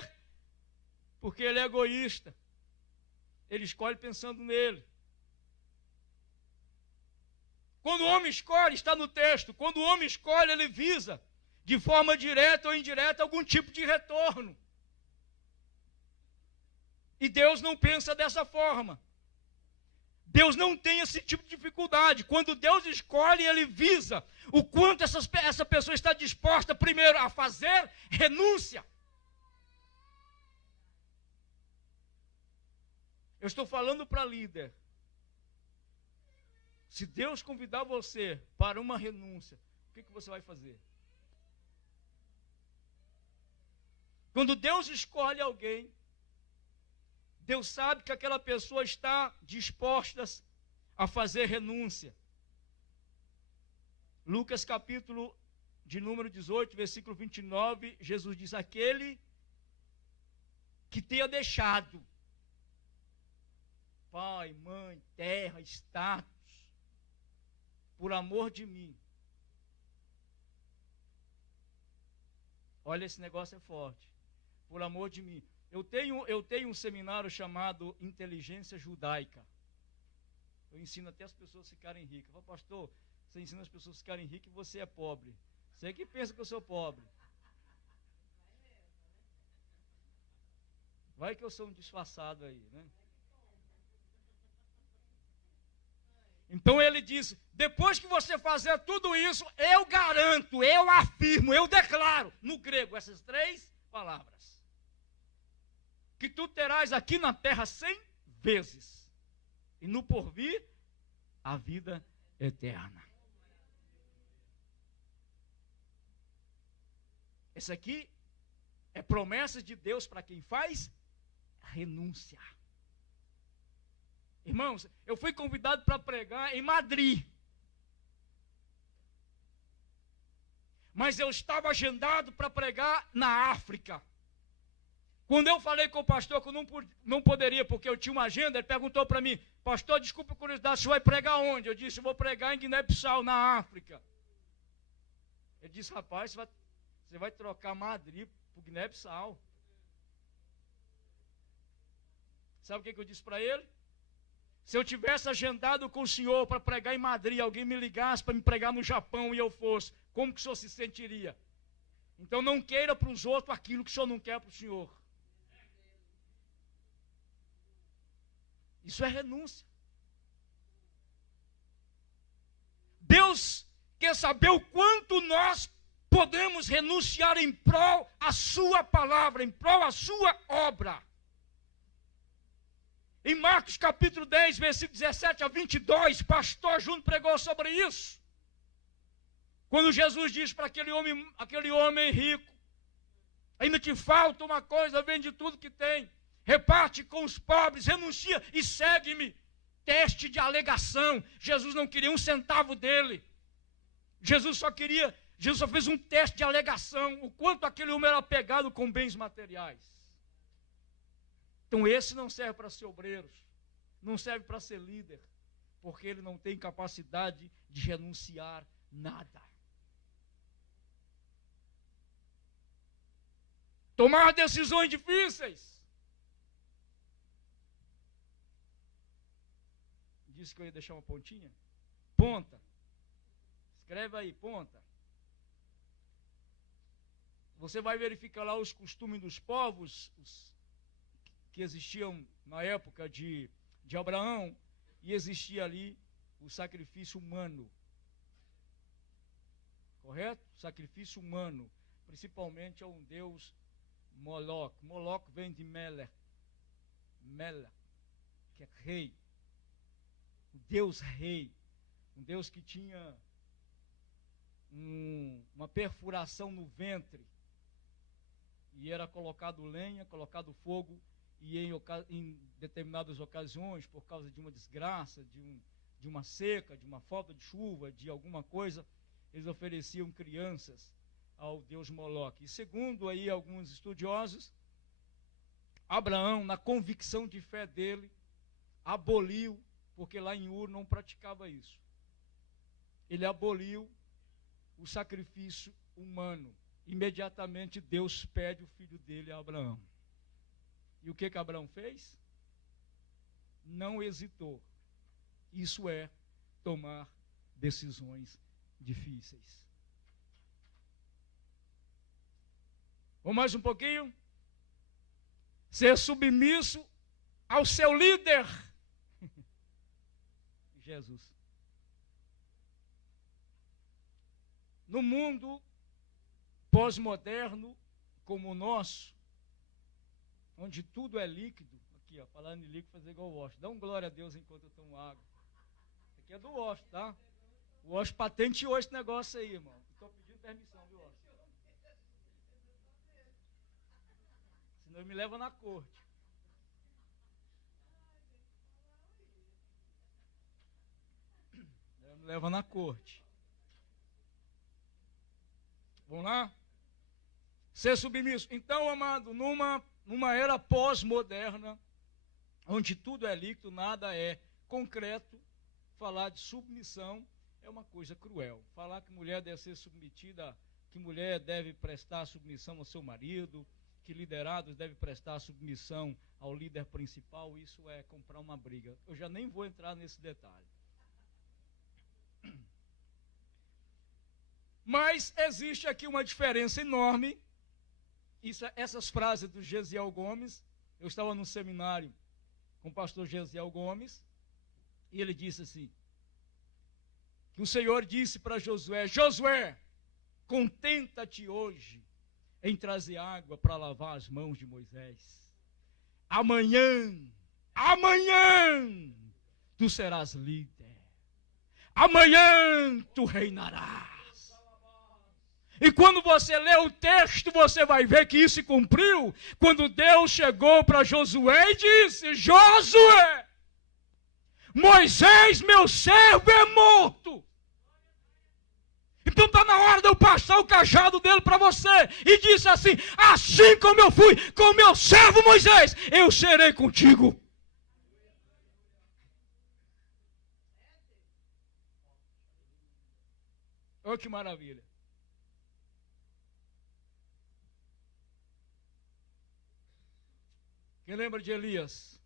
Porque ele é egoísta. Ele escolhe pensando nele. Quando o homem escolhe, está no texto, quando o homem escolhe, ele visa, de forma direta ou indireta, algum tipo de retorno. E Deus não pensa dessa forma. Deus não tem esse tipo de dificuldade. Quando Deus escolhe, ele visa o quanto essa pessoa está disposta, primeiro, a fazer renúncia. Eu estou falando para líder. Se Deus convidar você para uma renúncia, o que você vai fazer? Quando Deus escolhe alguém, Deus sabe que aquela pessoa está disposta a fazer renúncia. Lucas capítulo de número 18, versículo 29, Jesus diz, aquele que tenha deixado pai, mãe, terra, status, por amor de mim. Olha, esse negócio é forte. Por amor de mim. Eu tenho um seminário chamado Inteligência Judaica. Eu ensino até as pessoas ficarem ricas. Eu falo, pastor, você ensina as pessoas a ficarem ricas e você é pobre. Você que pensa que eu sou pobre. Vai que eu sou um disfarçado aí, né? Então ele diz, depois que você fazer tudo isso, eu garanto, eu afirmo, eu declaro, no grego, essas 3 palavras. Que tu terás aqui na terra 100 vezes, e no porvir, a vida eterna. Esse aqui é promessa de Deus para quem faz renúncia. Irmãos, eu fui convidado para pregar em Madrid. Mas eu estava agendado para pregar na África. Quando eu falei com o pastor que eu não poderia, porque eu tinha uma agenda, ele perguntou para mim, pastor, desculpa a curiosidade, você vai pregar onde? Eu disse, eu vou pregar em Guiné-Bissau, na África. Ele disse, rapaz, você vai trocar Madrid por Guiné-Bissau. Sabe o que eu disse para ele? Se eu tivesse agendado com o senhor para pregar em Madrid, alguém me ligasse para me pregar no Japão e eu fosse, como que o senhor se sentiria? Então não queira para os outros aquilo que o senhor não quer para o senhor. Isso é renúncia. Deus quer saber o quanto nós podemos renunciar em prol a sua palavra, em prol a sua obra. Em Marcos capítulo 10, versículo 17 a 22, pastor Júnior pregou sobre isso. Quando Jesus diz para aquele homem rico, ainda te falta uma coisa, vende tudo que tem, reparte com os pobres, renuncia e segue-me. Teste de alegação. Jesus não queria um centavo dele. Jesus só fez um teste de alegação, o quanto aquele homem era apegado com bens materiais. Então esse não serve para ser obreiro, não serve para ser líder, porque ele não tem capacidade de renunciar nada. Tomar decisões difíceis. Disse que eu ia deixar uma pontinha? Ponta. Escreve aí, ponta. Você vai verificar lá os costumes dos povos que existiam na época de Abraão, e existia ali o sacrifício humano. Correto? Sacrifício humano, principalmente a um deus Moloque. Moloque vem de Melech, que é rei. O deus rei. Um deus que tinha uma perfuração no ventre. E era colocado lenha, colocado fogo, e em determinadas ocasiões, por causa de uma desgraça, de uma seca, de uma falta de chuva, de alguma coisa, eles ofereciam crianças ao deus Moloque. E segundo aí alguns estudiosos, Abraão, na convicção de fé dele, aboliu, porque lá em Ur não praticava isso. Ele aboliu o sacrifício humano. Imediatamente Deus pede o filho dele a Abraão. E o que Abraão fez? Não hesitou. Isso é tomar decisões difíceis. Vamos mais um pouquinho? Ser submisso ao seu líder. Jesus. No mundo pós-moderno como o nosso, onde tudo é líquido, aqui ó, falando em líquido, fazer igual o Washington. Dá um glória a Deus enquanto eu tomo água. Isso aqui é do Washington, tá? O Washington patenteou esse negócio aí, irmão. Estou pedindo permissão, viu, Washington? Senão ele me leva na corte. Ele me leva na corte. Vamos lá? Ser submisso. Então, amado, numa era pós-moderna, onde tudo é líquido, nada é concreto, falar de submissão é uma coisa cruel. Falar que mulher deve ser submetida, que mulher deve prestar submissão ao seu marido, que liderados devem prestar submissão ao líder principal, isso é comprar uma briga. Eu já nem vou entrar nesse detalhe. Mas existe aqui uma diferença enorme. Essas frases do Gesiel Gomes, eu estava num seminário com o pastor Gesiel Gomes, e ele disse assim, que o Senhor disse para Josué, Josué, contenta-te hoje em trazer água para lavar as mãos de Moisés. Amanhã, tu serás líder. Amanhã tu reinarás. E quando você lê o texto, você vai ver que isso se cumpriu, quando Deus chegou para Josué e disse, Josué, Moisés, meu servo, é morto. Então está na hora de eu passar o cajado dele para você. E disse assim, assim como eu fui com meu servo Moisés, eu serei contigo. Olha que maravilha. Quem lembra de Elias?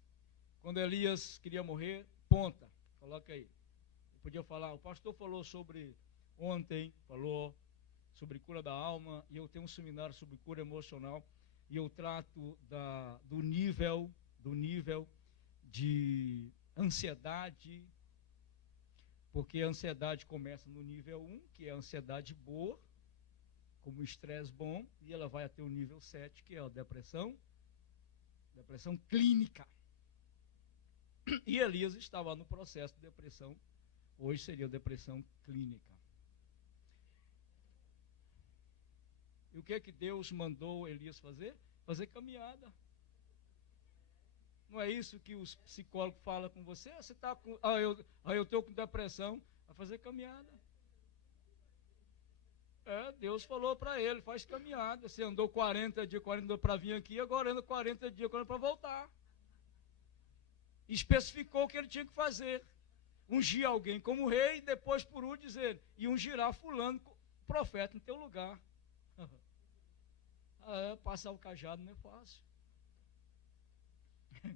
Quando Elias queria morrer, ponta, coloca aí. Eu podia falar, o pastor falou sobre, ontem, falou sobre cura da alma, e eu tenho um seminário sobre cura emocional, e eu trato do nível de ansiedade, porque a ansiedade começa no nível 1, que é a ansiedade boa, como o estresse bom, e ela vai até o nível 7, que é a depressão clínica. E Elias estava no processo de depressão, hoje seria depressão clínica. E o que é que Deus mandou Elias fazer? Fazer caminhada. Não é isso que os psicólogos falam com você? Você está com. Eu estou com depressão. Vai fazer caminhada. Deus falou para ele, faz caminhada. Você andou 40 dias, 40 para vir aqui, agora anda 40 dias, 40 para voltar. Especificou o que ele tinha que fazer. Ungir alguém como rei, e depois por último dizer, e ungirá fulano, profeta em teu lugar. Passar o cajado não é fácil.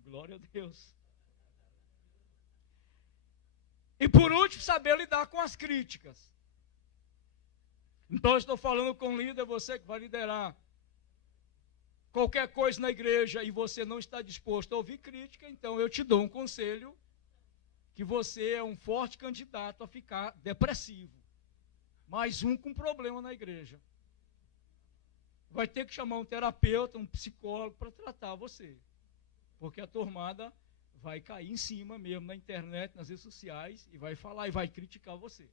Glória a Deus. E por último, saber lidar com as críticas. Então eu estou falando com o líder, você que vai liderar. qualquer coisa na igreja e você não está disposto a ouvir crítica, então eu te dou um conselho, que você é um forte candidato a ficar depressivo. Mais um com problema na igreja. Vai ter que chamar um terapeuta, um psicólogo para tratar você. Porque a turmada vai cair em cima mesmo na internet, nas redes sociais, e vai falar e vai criticar você.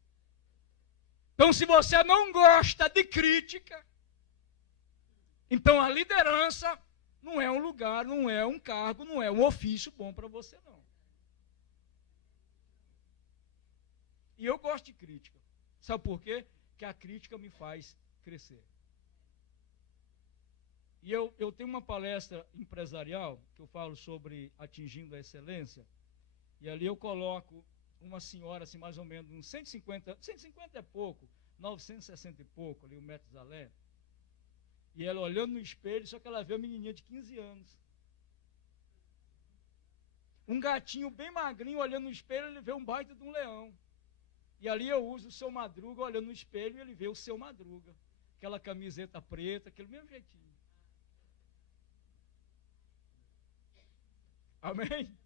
Então, se você não gosta de crítica, então a liderança não é um lugar, não é um cargo, não é um ofício bom para você, não. E eu gosto de crítica. Sabe por quê? Porque a crítica me faz crescer. E eu tenho uma palestra empresarial, que eu falo sobre atingindo a excelência, e ali eu coloco uma senhora, assim, mais ou menos, uns 150 é pouco, 960 e pouco, ali o Matusalém, e ela olhando no espelho, só que ela vê uma menininha de 15 anos. Um gatinho bem magrinho olhando no espelho, ele vê um baita de um leão. E ali eu uso o Seu Madruga olhando no espelho e ele vê o Seu Madruga. Aquela camiseta preta, aquele mesmo jeitinho. Amém?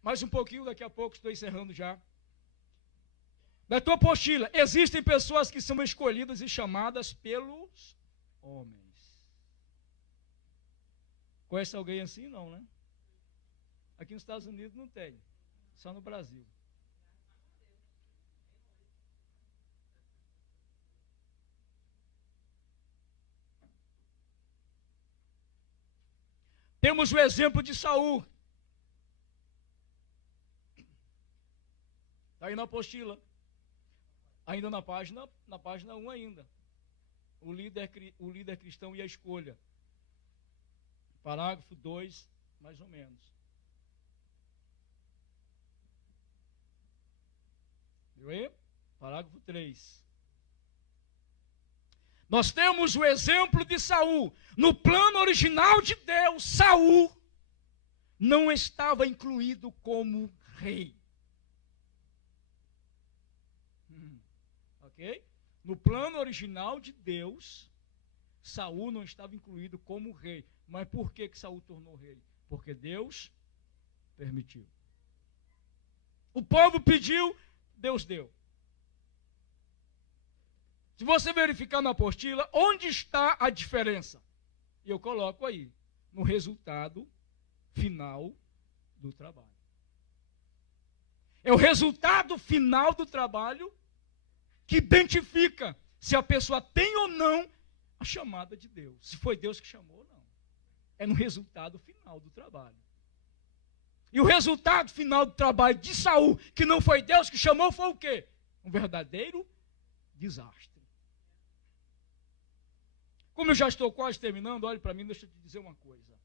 Mais um pouquinho, daqui a pouco, estou encerrando já. Na tua apostila, existem pessoas que são escolhidas e chamadas pelos homens. Conhece alguém assim? Não, né? Aqui nos Estados Unidos não tem, só no Brasil. Temos o exemplo de Saul. Está aí na apostila. Ainda na página 1 ainda. O líder cristão e a escolha. Parágrafo 2, mais ou menos. Viu aí? Parágrafo 3. Nós temos o exemplo de Saul. No plano original de Deus, Saul não estava incluído como rei. Ok? No plano original de Deus, Saul não estava incluído como rei. Mas por que Saul tornou rei? Porque Deus permitiu. O povo pediu, Deus deu. Se você verificar na apostila, onde está a diferença? E eu coloco aí, no resultado final do trabalho. É o resultado final do trabalho que identifica se a pessoa tem ou não a chamada de Deus. Se foi Deus que chamou ou não. É no resultado final do trabalho. E o resultado final do trabalho de Saul, que não foi Deus que chamou, foi o quê? Um verdadeiro desastre. Como eu já estou quase terminando, olhe para mim, deixa eu te dizer uma coisa.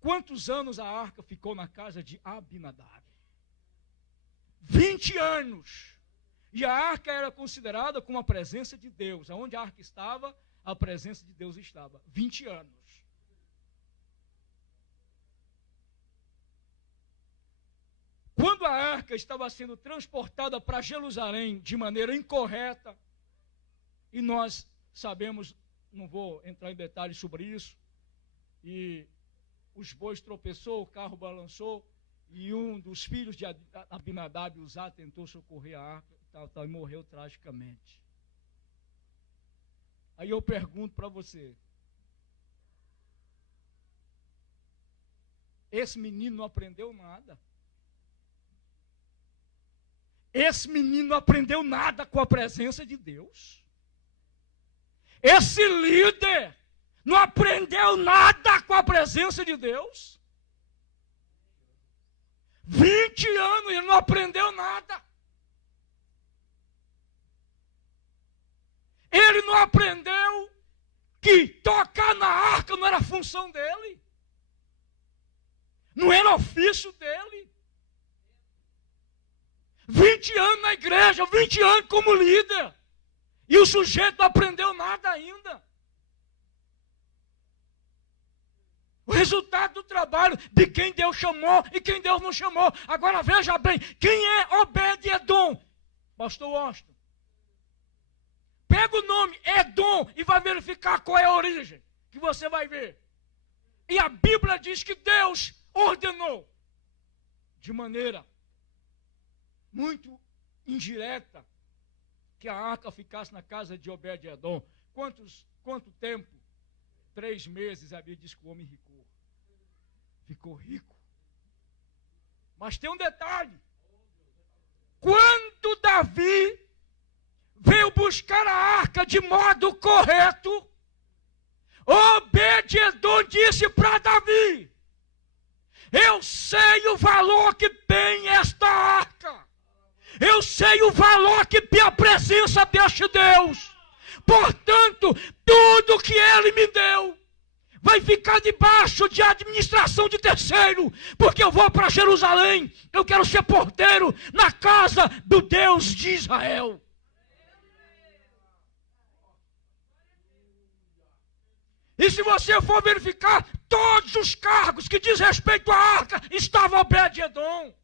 Quantos anos a arca ficou na casa de Abinadab? 20 anos. E a arca era considerada como a presença de Deus. Aonde a arca estava, a presença de Deus estava. 20 anos. Quando a arca estava sendo transportada para Jerusalém de maneira incorreta, e nós sabemos, não vou entrar em detalhes sobre isso, e os bois tropeçou, o carro balançou, e um dos filhos de Abinadab, Uzá, tentou socorrer a arca, e morreu tragicamente. Aí eu pergunto para você, esse menino não aprendeu nada? Esse menino não aprendeu nada com a presença de Deus? Esse líder não aprendeu nada com a presença de Deus? 20 anos ele não aprendeu nada. Ele não aprendeu que tocar na arca não era função dele. Não era ofício dele. 20 anos na igreja, 20 anos como líder. E o sujeito não aprendeu nada ainda. O resultado do trabalho de quem Deus chamou e quem Deus não chamou. Agora veja bem, quem é Obed-Edom? Pastor Washington, pega o nome Edom e vai verificar qual é a origem, que você vai ver. E a Bíblia diz que Deus ordenou, de maneira muito indireta, que a arca ficasse na casa de Obed-Edom. Quanto tempo? 3 meses, a Bíblia diz que o homem ficou rico. Mas tem um detalhe. Quando Davi veio buscar a arca de modo correto, Obed-Edom disse para Davi: eu sei o valor que tem esta arca. Eu sei o valor que tem a presença deste Deus. Portanto, tudo que ele me deu vai ficar debaixo de administração de terceiro, porque eu vou para Jerusalém, eu quero ser porteiro na casa do Deus de Israel. E se você for verificar, todos os cargos que diz respeito à arca estavam Obed-Edom.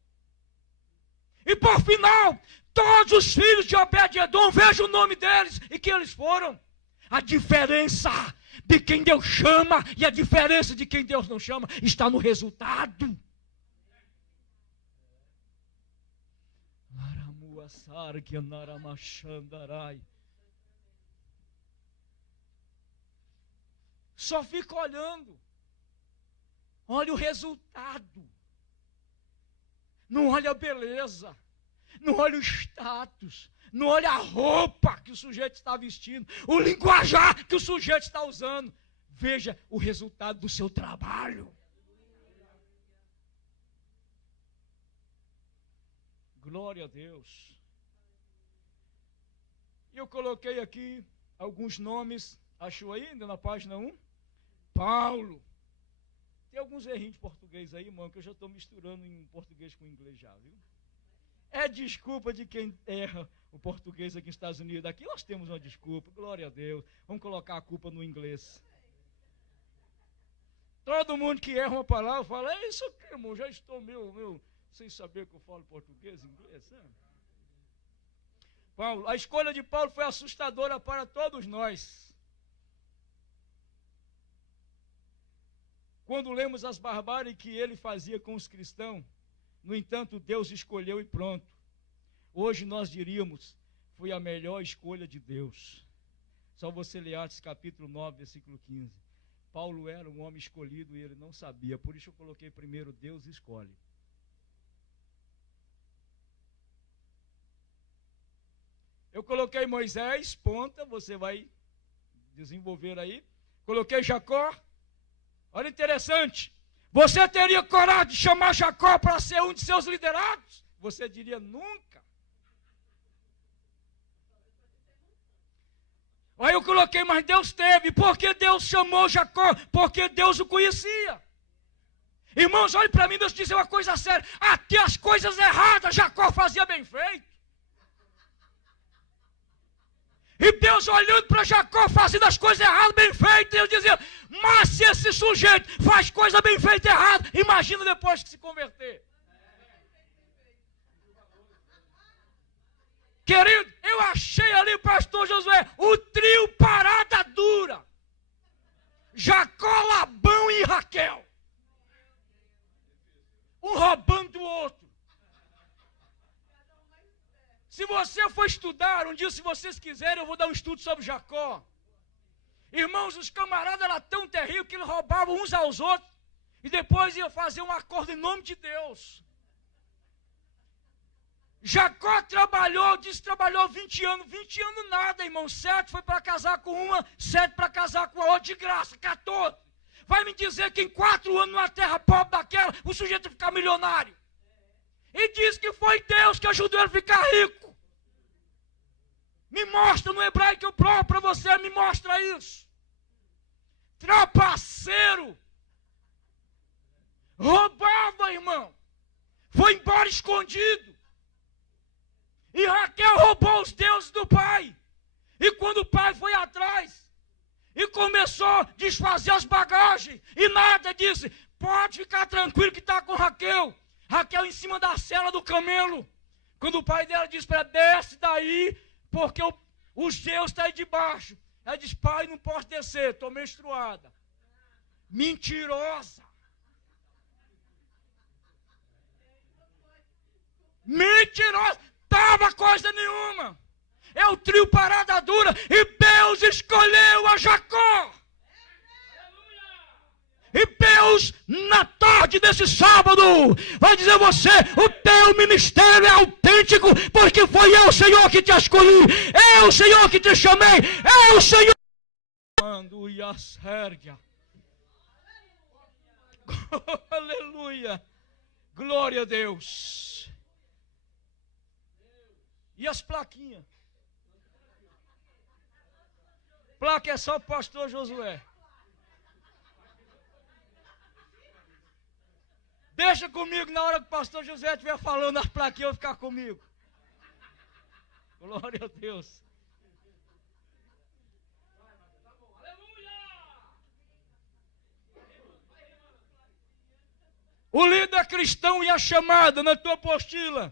E por final, todos os filhos de Obed-Edom, veja o nome deles e quem eles foram. A diferença de quem Deus chama e a diferença de quem Deus não chama está no resultado. Só fica olhando. Olha o resultado. Não olha a beleza. Não olha o status. Não olha a roupa que o sujeito está vestindo. O linguajar que o sujeito está usando. Veja o resultado do seu trabalho. Glória a Deus. Eu coloquei aqui alguns nomes. Achou aí, ainda na página 1? Paulo. Tem alguns errinhos de português aí, irmão, que eu já estou misturando em português com inglês já, viu? É desculpa de quem erra o português aqui nos Estados Unidos. Aqui nós temos uma desculpa, glória a Deus. Vamos colocar a culpa no inglês. Todo mundo que erra uma palavra fala: é isso aqui, irmão, já estou meu sem saber que eu falo português e inglês. Né? Paulo, a escolha de Paulo foi assustadora para todos nós. Quando lemos as barbáries que ele fazia com os cristãos, no entanto, Deus escolheu e pronto. Hoje nós diríamos, foi a melhor escolha de Deus. Só você ler Atos capítulo 9, versículo 15. Paulo era um homem escolhido e ele não sabia, por isso eu coloquei primeiro, Deus escolhe. Eu coloquei Moisés, ponta, você vai desenvolver aí. Coloquei Jacó. Olha interessante, você teria coragem de chamar Jacó para ser um de seus liderados? Você diria nunca. Aí eu coloquei, mas Deus teve. Por que Deus chamou Jacó? Porque Deus o conhecia. Irmãos, olhe para mim, Deus dizer uma coisa séria. Até as coisas erradas Jacó fazia bem feito. E Deus olhando para Jacó fazendo as coisas erradas bem feitas, ele dizia: mas se esse sujeito faz coisa bem feita errada, imagina depois que se converter. Querido, eu achei ali, pastor Josué, o trio parada dura. Jacó, Labão e Raquel. Um roubando do outro. Se você for estudar, um dia se vocês quiserem, eu vou dar um estudo sobre Jacó. Irmãos, os camaradas eram tão terríveis que eles roubavam uns aos outros e depois iam fazer um acordo em nome de Deus. Jacó trabalhou 20 anos. 20 anos nada, irmão. 7 foi para casar com uma, 7 para casar com a outra, de graça, 14. Vai me dizer que em 4 anos numa terra pobre daquela, o sujeito ia ficar milionário. E diz que foi Deus que ajudou ele a ficar rico. Me mostra no hebraico que eu provo para você, me mostra isso. Trapaceiro. Roubava, irmão. Foi embora escondido. E Raquel roubou os deuses do pai. E quando o pai foi atrás e começou a desfazer as bagagens, e nada, disse: pode ficar tranquilo que está com Raquel. Raquel em cima da sela do camelo, Quando o pai dela disse para ela, desce daí, porque os Deus estão aí debaixo. Ela disse, pai, não posso descer, estou menstruada. Mentirosa. Mentirosa. Tava coisa nenhuma. É o trio parada dura. E Deus escolheu a Jacó. E Deus, na tarde desse sábado, vai dizer a você, o teu ministério é autêntico, porque foi eu, Senhor, que te escolhi. Eu, Senhor, que te chamei. Eu, Senhor. Aleluia. Glória a Deus. E as plaquinhas? Placa é só o pastor Josué. Deixa comigo na hora que o pastor José estiver falando as plaquinhas, eu vou ficar comigo. Glória a Deus. O líder cristão e a chamada na tua apostila.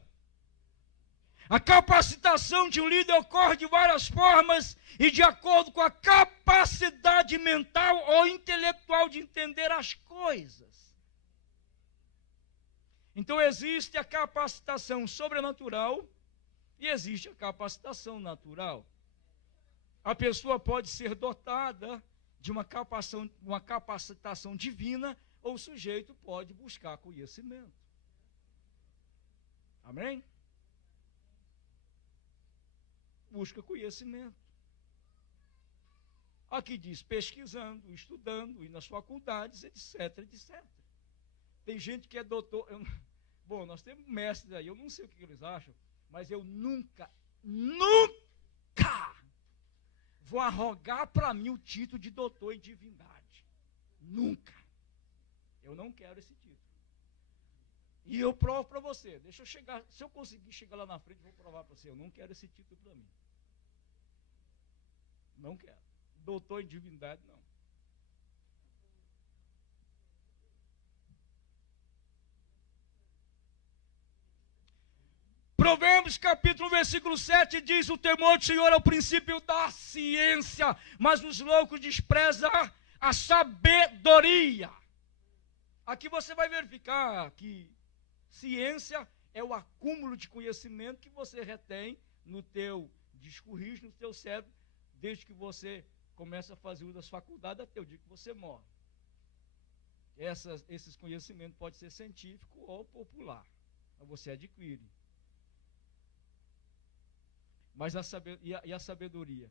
A capacitação de um líder ocorre de várias formas e de acordo com a capacidade mental ou intelectual de entender as coisas. Então existe a capacitação sobrenatural e existe a capacitação natural. A pessoa pode ser dotada de uma capacitação divina ou o sujeito pode buscar conhecimento. Amém? Busca conhecimento. Aqui diz pesquisando, estudando, e nas faculdades, etc, etc. Tem gente que é doutor. Bom, nós temos mestres aí, eu não sei o que eles acham, mas eu nunca vou arrogar para mim o título de doutor em divindade. Nunca. Eu não quero esse título. E eu provo para você. Deixa eu chegar, se eu conseguir chegar lá na frente, eu vou provar para você. Eu não quero esse título para mim. Não quero. Doutor em divindade, não. Provérbios capítulo 1, versículo 7 diz, o temor do Senhor é o princípio da ciência, mas os loucos desprezam a sabedoria. Aqui você vai verificar que ciência é o acúmulo de conhecimento que você retém no teu discurso, no teu cérebro, desde que você começa a fazer uso das faculdades até o dia que você morre. Esses conhecimentos podem ser científico ou popular, mas você adquire. Mas a sabedoria?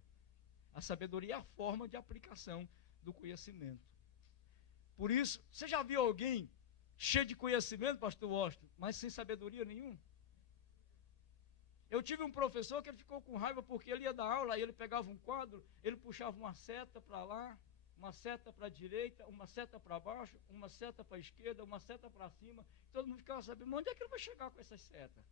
A sabedoria é a forma de aplicação do conhecimento. Por isso, você já viu alguém cheio de conhecimento, pastor Washington, mas sem sabedoria nenhuma? Eu tive um professor que ele ficou com raiva porque ele ia dar aula, aí ele pegava um quadro, ele puxava uma seta para lá, uma seta para a direita, uma seta para baixo, uma seta para a esquerda, uma seta para cima. Todo mundo ficava sabendo, onde é que ele vai chegar com essas setas?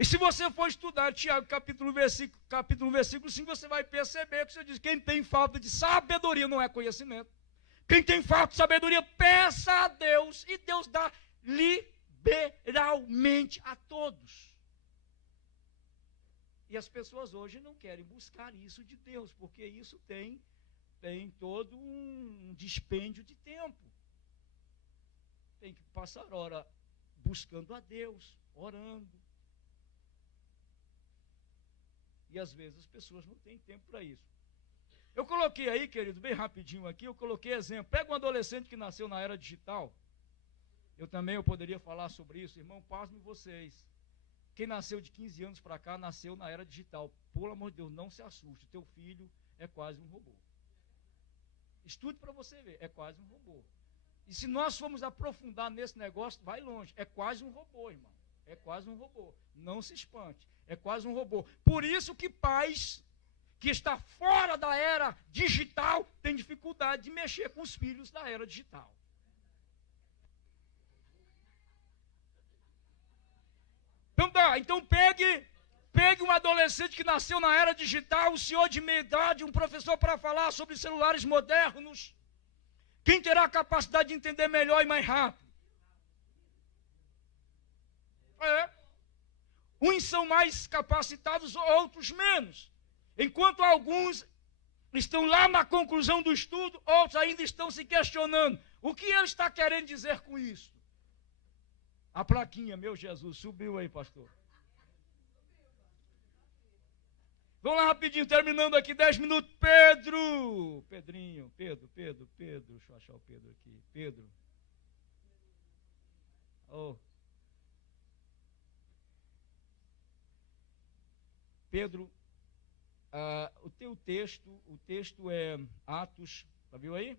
E se você for estudar Tiago, capítulo 1, versículo 5, você vai perceber que você diz, quem tem falta de sabedoria não é conhecimento. Quem tem falta de sabedoria, peça a Deus, e Deus dá liberalmente a todos. E as pessoas hoje não querem buscar isso de Deus, porque isso tem todo um dispêndio de tempo. Tem que passar hora buscando a Deus, orando. E às vezes as pessoas não têm tempo para isso. Eu coloquei aí, querido, bem rapidinho aqui, eu coloquei exemplo. Pega um adolescente que nasceu na era digital. Eu poderia falar sobre isso. Irmão, pasmem vocês. Quem nasceu de 15 anos para cá, nasceu na era digital. Pelo amor de Deus, não se assuste. Teu filho é quase um robô. Estude para você ver, é quase um robô. E se nós formos aprofundar nesse negócio, vai longe. É quase um robô, irmão. É quase um robô. Não se espante. É quase um robô. Por isso que pais que estão fora da era digital têm dificuldade de mexer com os filhos da era digital. Então tá, então pegue um adolescente que nasceu na era digital, um senhor de meia idade, um professor para falar sobre celulares modernos, Quem terá a capacidade de entender melhor e mais rápido? Uns são mais capacitados, outros menos. Enquanto alguns estão lá na conclusão do estudo, outros ainda estão se questionando. O que ele está querendo dizer com isso? A plaquinha, meu Jesus, subiu aí, pastor. Vamos lá rapidinho, terminando aqui, 10 minutos. Pedrinho, Pedro, deixa eu achar o Pedro aqui. Pedro. Pedro, o teu texto é Atos, tá viu aí?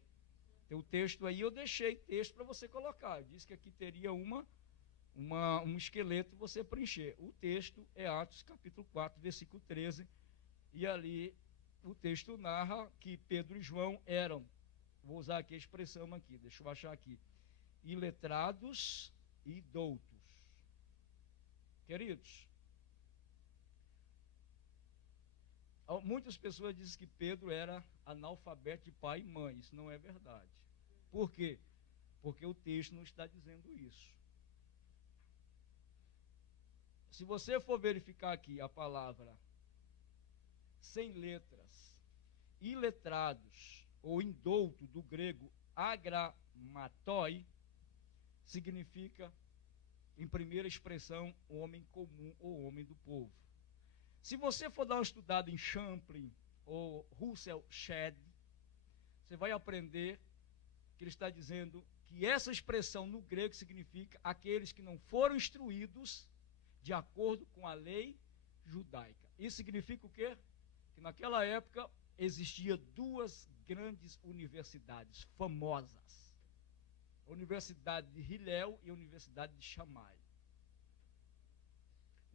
Teu texto aí, eu deixei texto para você colocar. Eu disse que aqui teria um esqueleto para você preencher. O texto é Atos capítulo 4, versículo 13. E ali o texto narra que Pedro e João eram, vou usar aqui a expressão aqui, deixa eu achar aqui, iletrados e doutos. Queridos, muitas pessoas dizem que Pedro era analfabeto de pai e mãe. Isso não é verdade. Por quê? Porque o texto não está dizendo isso. Se você for verificar aqui a palavra sem letras, iletrados ou indouto, do grego agramatoi, significa, em primeira expressão, homem comum ou homem do povo. Se você for dar uma estudada em Champlin ou Russell Shedd, você vai aprender que ele está dizendo que essa expressão no grego significa aqueles que não foram instruídos de acordo com a lei judaica. Isso significa o quê? Que naquela época existia duas grandes universidades famosas. A Universidade de Hillel e a Universidade de Shammai.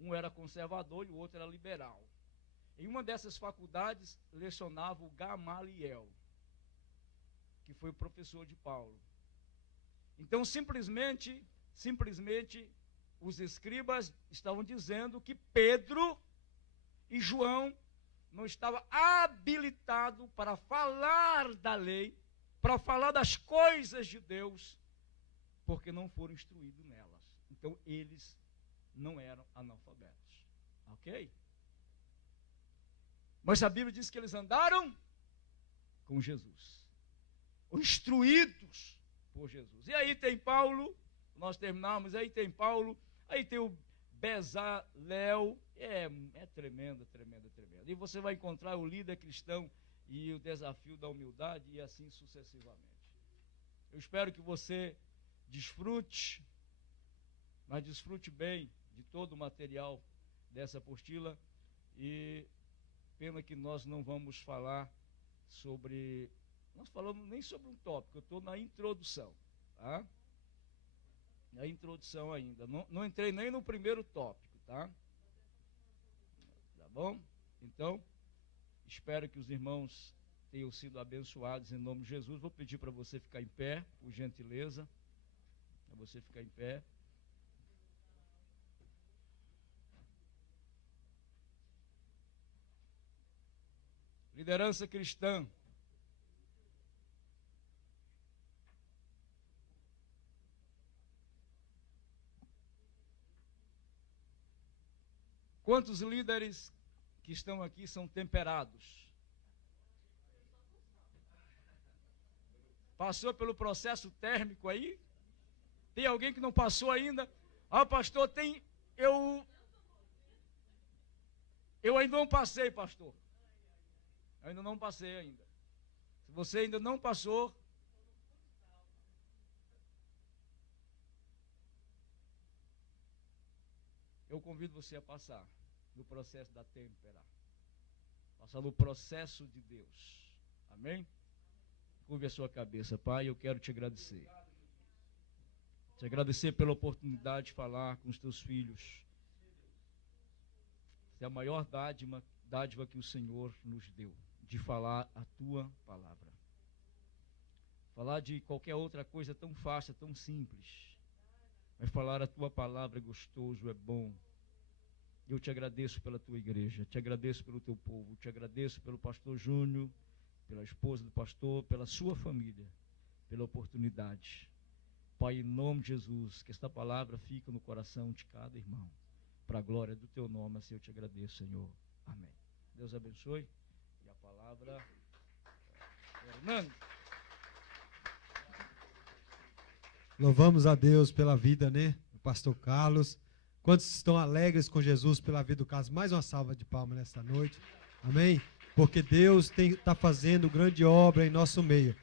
Um era conservador e o outro era liberal. Em uma dessas faculdades lecionava o Gamaliel, que foi o professor de Paulo. Então, simplesmente, os escribas estavam dizendo que Pedro e João não estavam habilitados para falar da lei, para falar das coisas de Deus, porque não foram instruídos nelas. Então, eles não eram analfabetos. Ok? Mas a Bíblia diz que eles andaram com Jesus, instruídos por Jesus. E aí tem Paulo, nós terminamos, aí tem Paulo, aí tem o Bezalel, é tremendo. E você vai encontrar o líder cristão e o desafio da humildade e assim sucessivamente. Eu espero que você desfrute, mas desfrute bem de todo o material dessa apostila. E pena que nós não vamos falar sobre, nós falamos nem sobre um tópico, eu estou na introdução, tá? Na introdução ainda, não entrei nem no primeiro tópico, tá? Tá bom? Então, espero que os irmãos tenham sido abençoados em nome de Jesus. Vou pedir para você ficar em pé, por gentileza, para você ficar em pé. Liderança cristã. Quantos líderes que estão aqui são temperados? Passou pelo processo térmico aí? Tem alguém que não passou ainda? Ah, pastor, eu ainda não passei, pastor. Eu ainda não passei ainda. Se você ainda não passou, eu convido você a passar no processo da têmpera. Passar no processo de Deus. Amém? Curve a sua cabeça, Pai, eu quero te agradecer. Te agradecer pela oportunidade de falar com os teus filhos. Essa é a maior dádiva que o Senhor nos deu, de falar a tua palavra. Falar de qualquer outra coisa é tão fácil, é tão simples. Mas falar a tua palavra é gostoso, é bom. Eu te agradeço pela tua igreja, te agradeço pelo teu povo, te agradeço pelo pastor Júnior, pela esposa do pastor, pela sua família. pela oportunidade. Pai, em nome de Jesus, que esta palavra fique no coração de cada irmão. Para a glória do teu nome, assim eu te agradeço, Senhor. Amém. Deus abençoe. E a palavra, Hernando. Louvamos a Deus pela vida, né, do pastor Carlos. Quantos estão alegres com Jesus pela vida do Carlos? Mais uma salva de palmas nesta noite. Amém? Porque Deus está fazendo grande obra em nosso meio.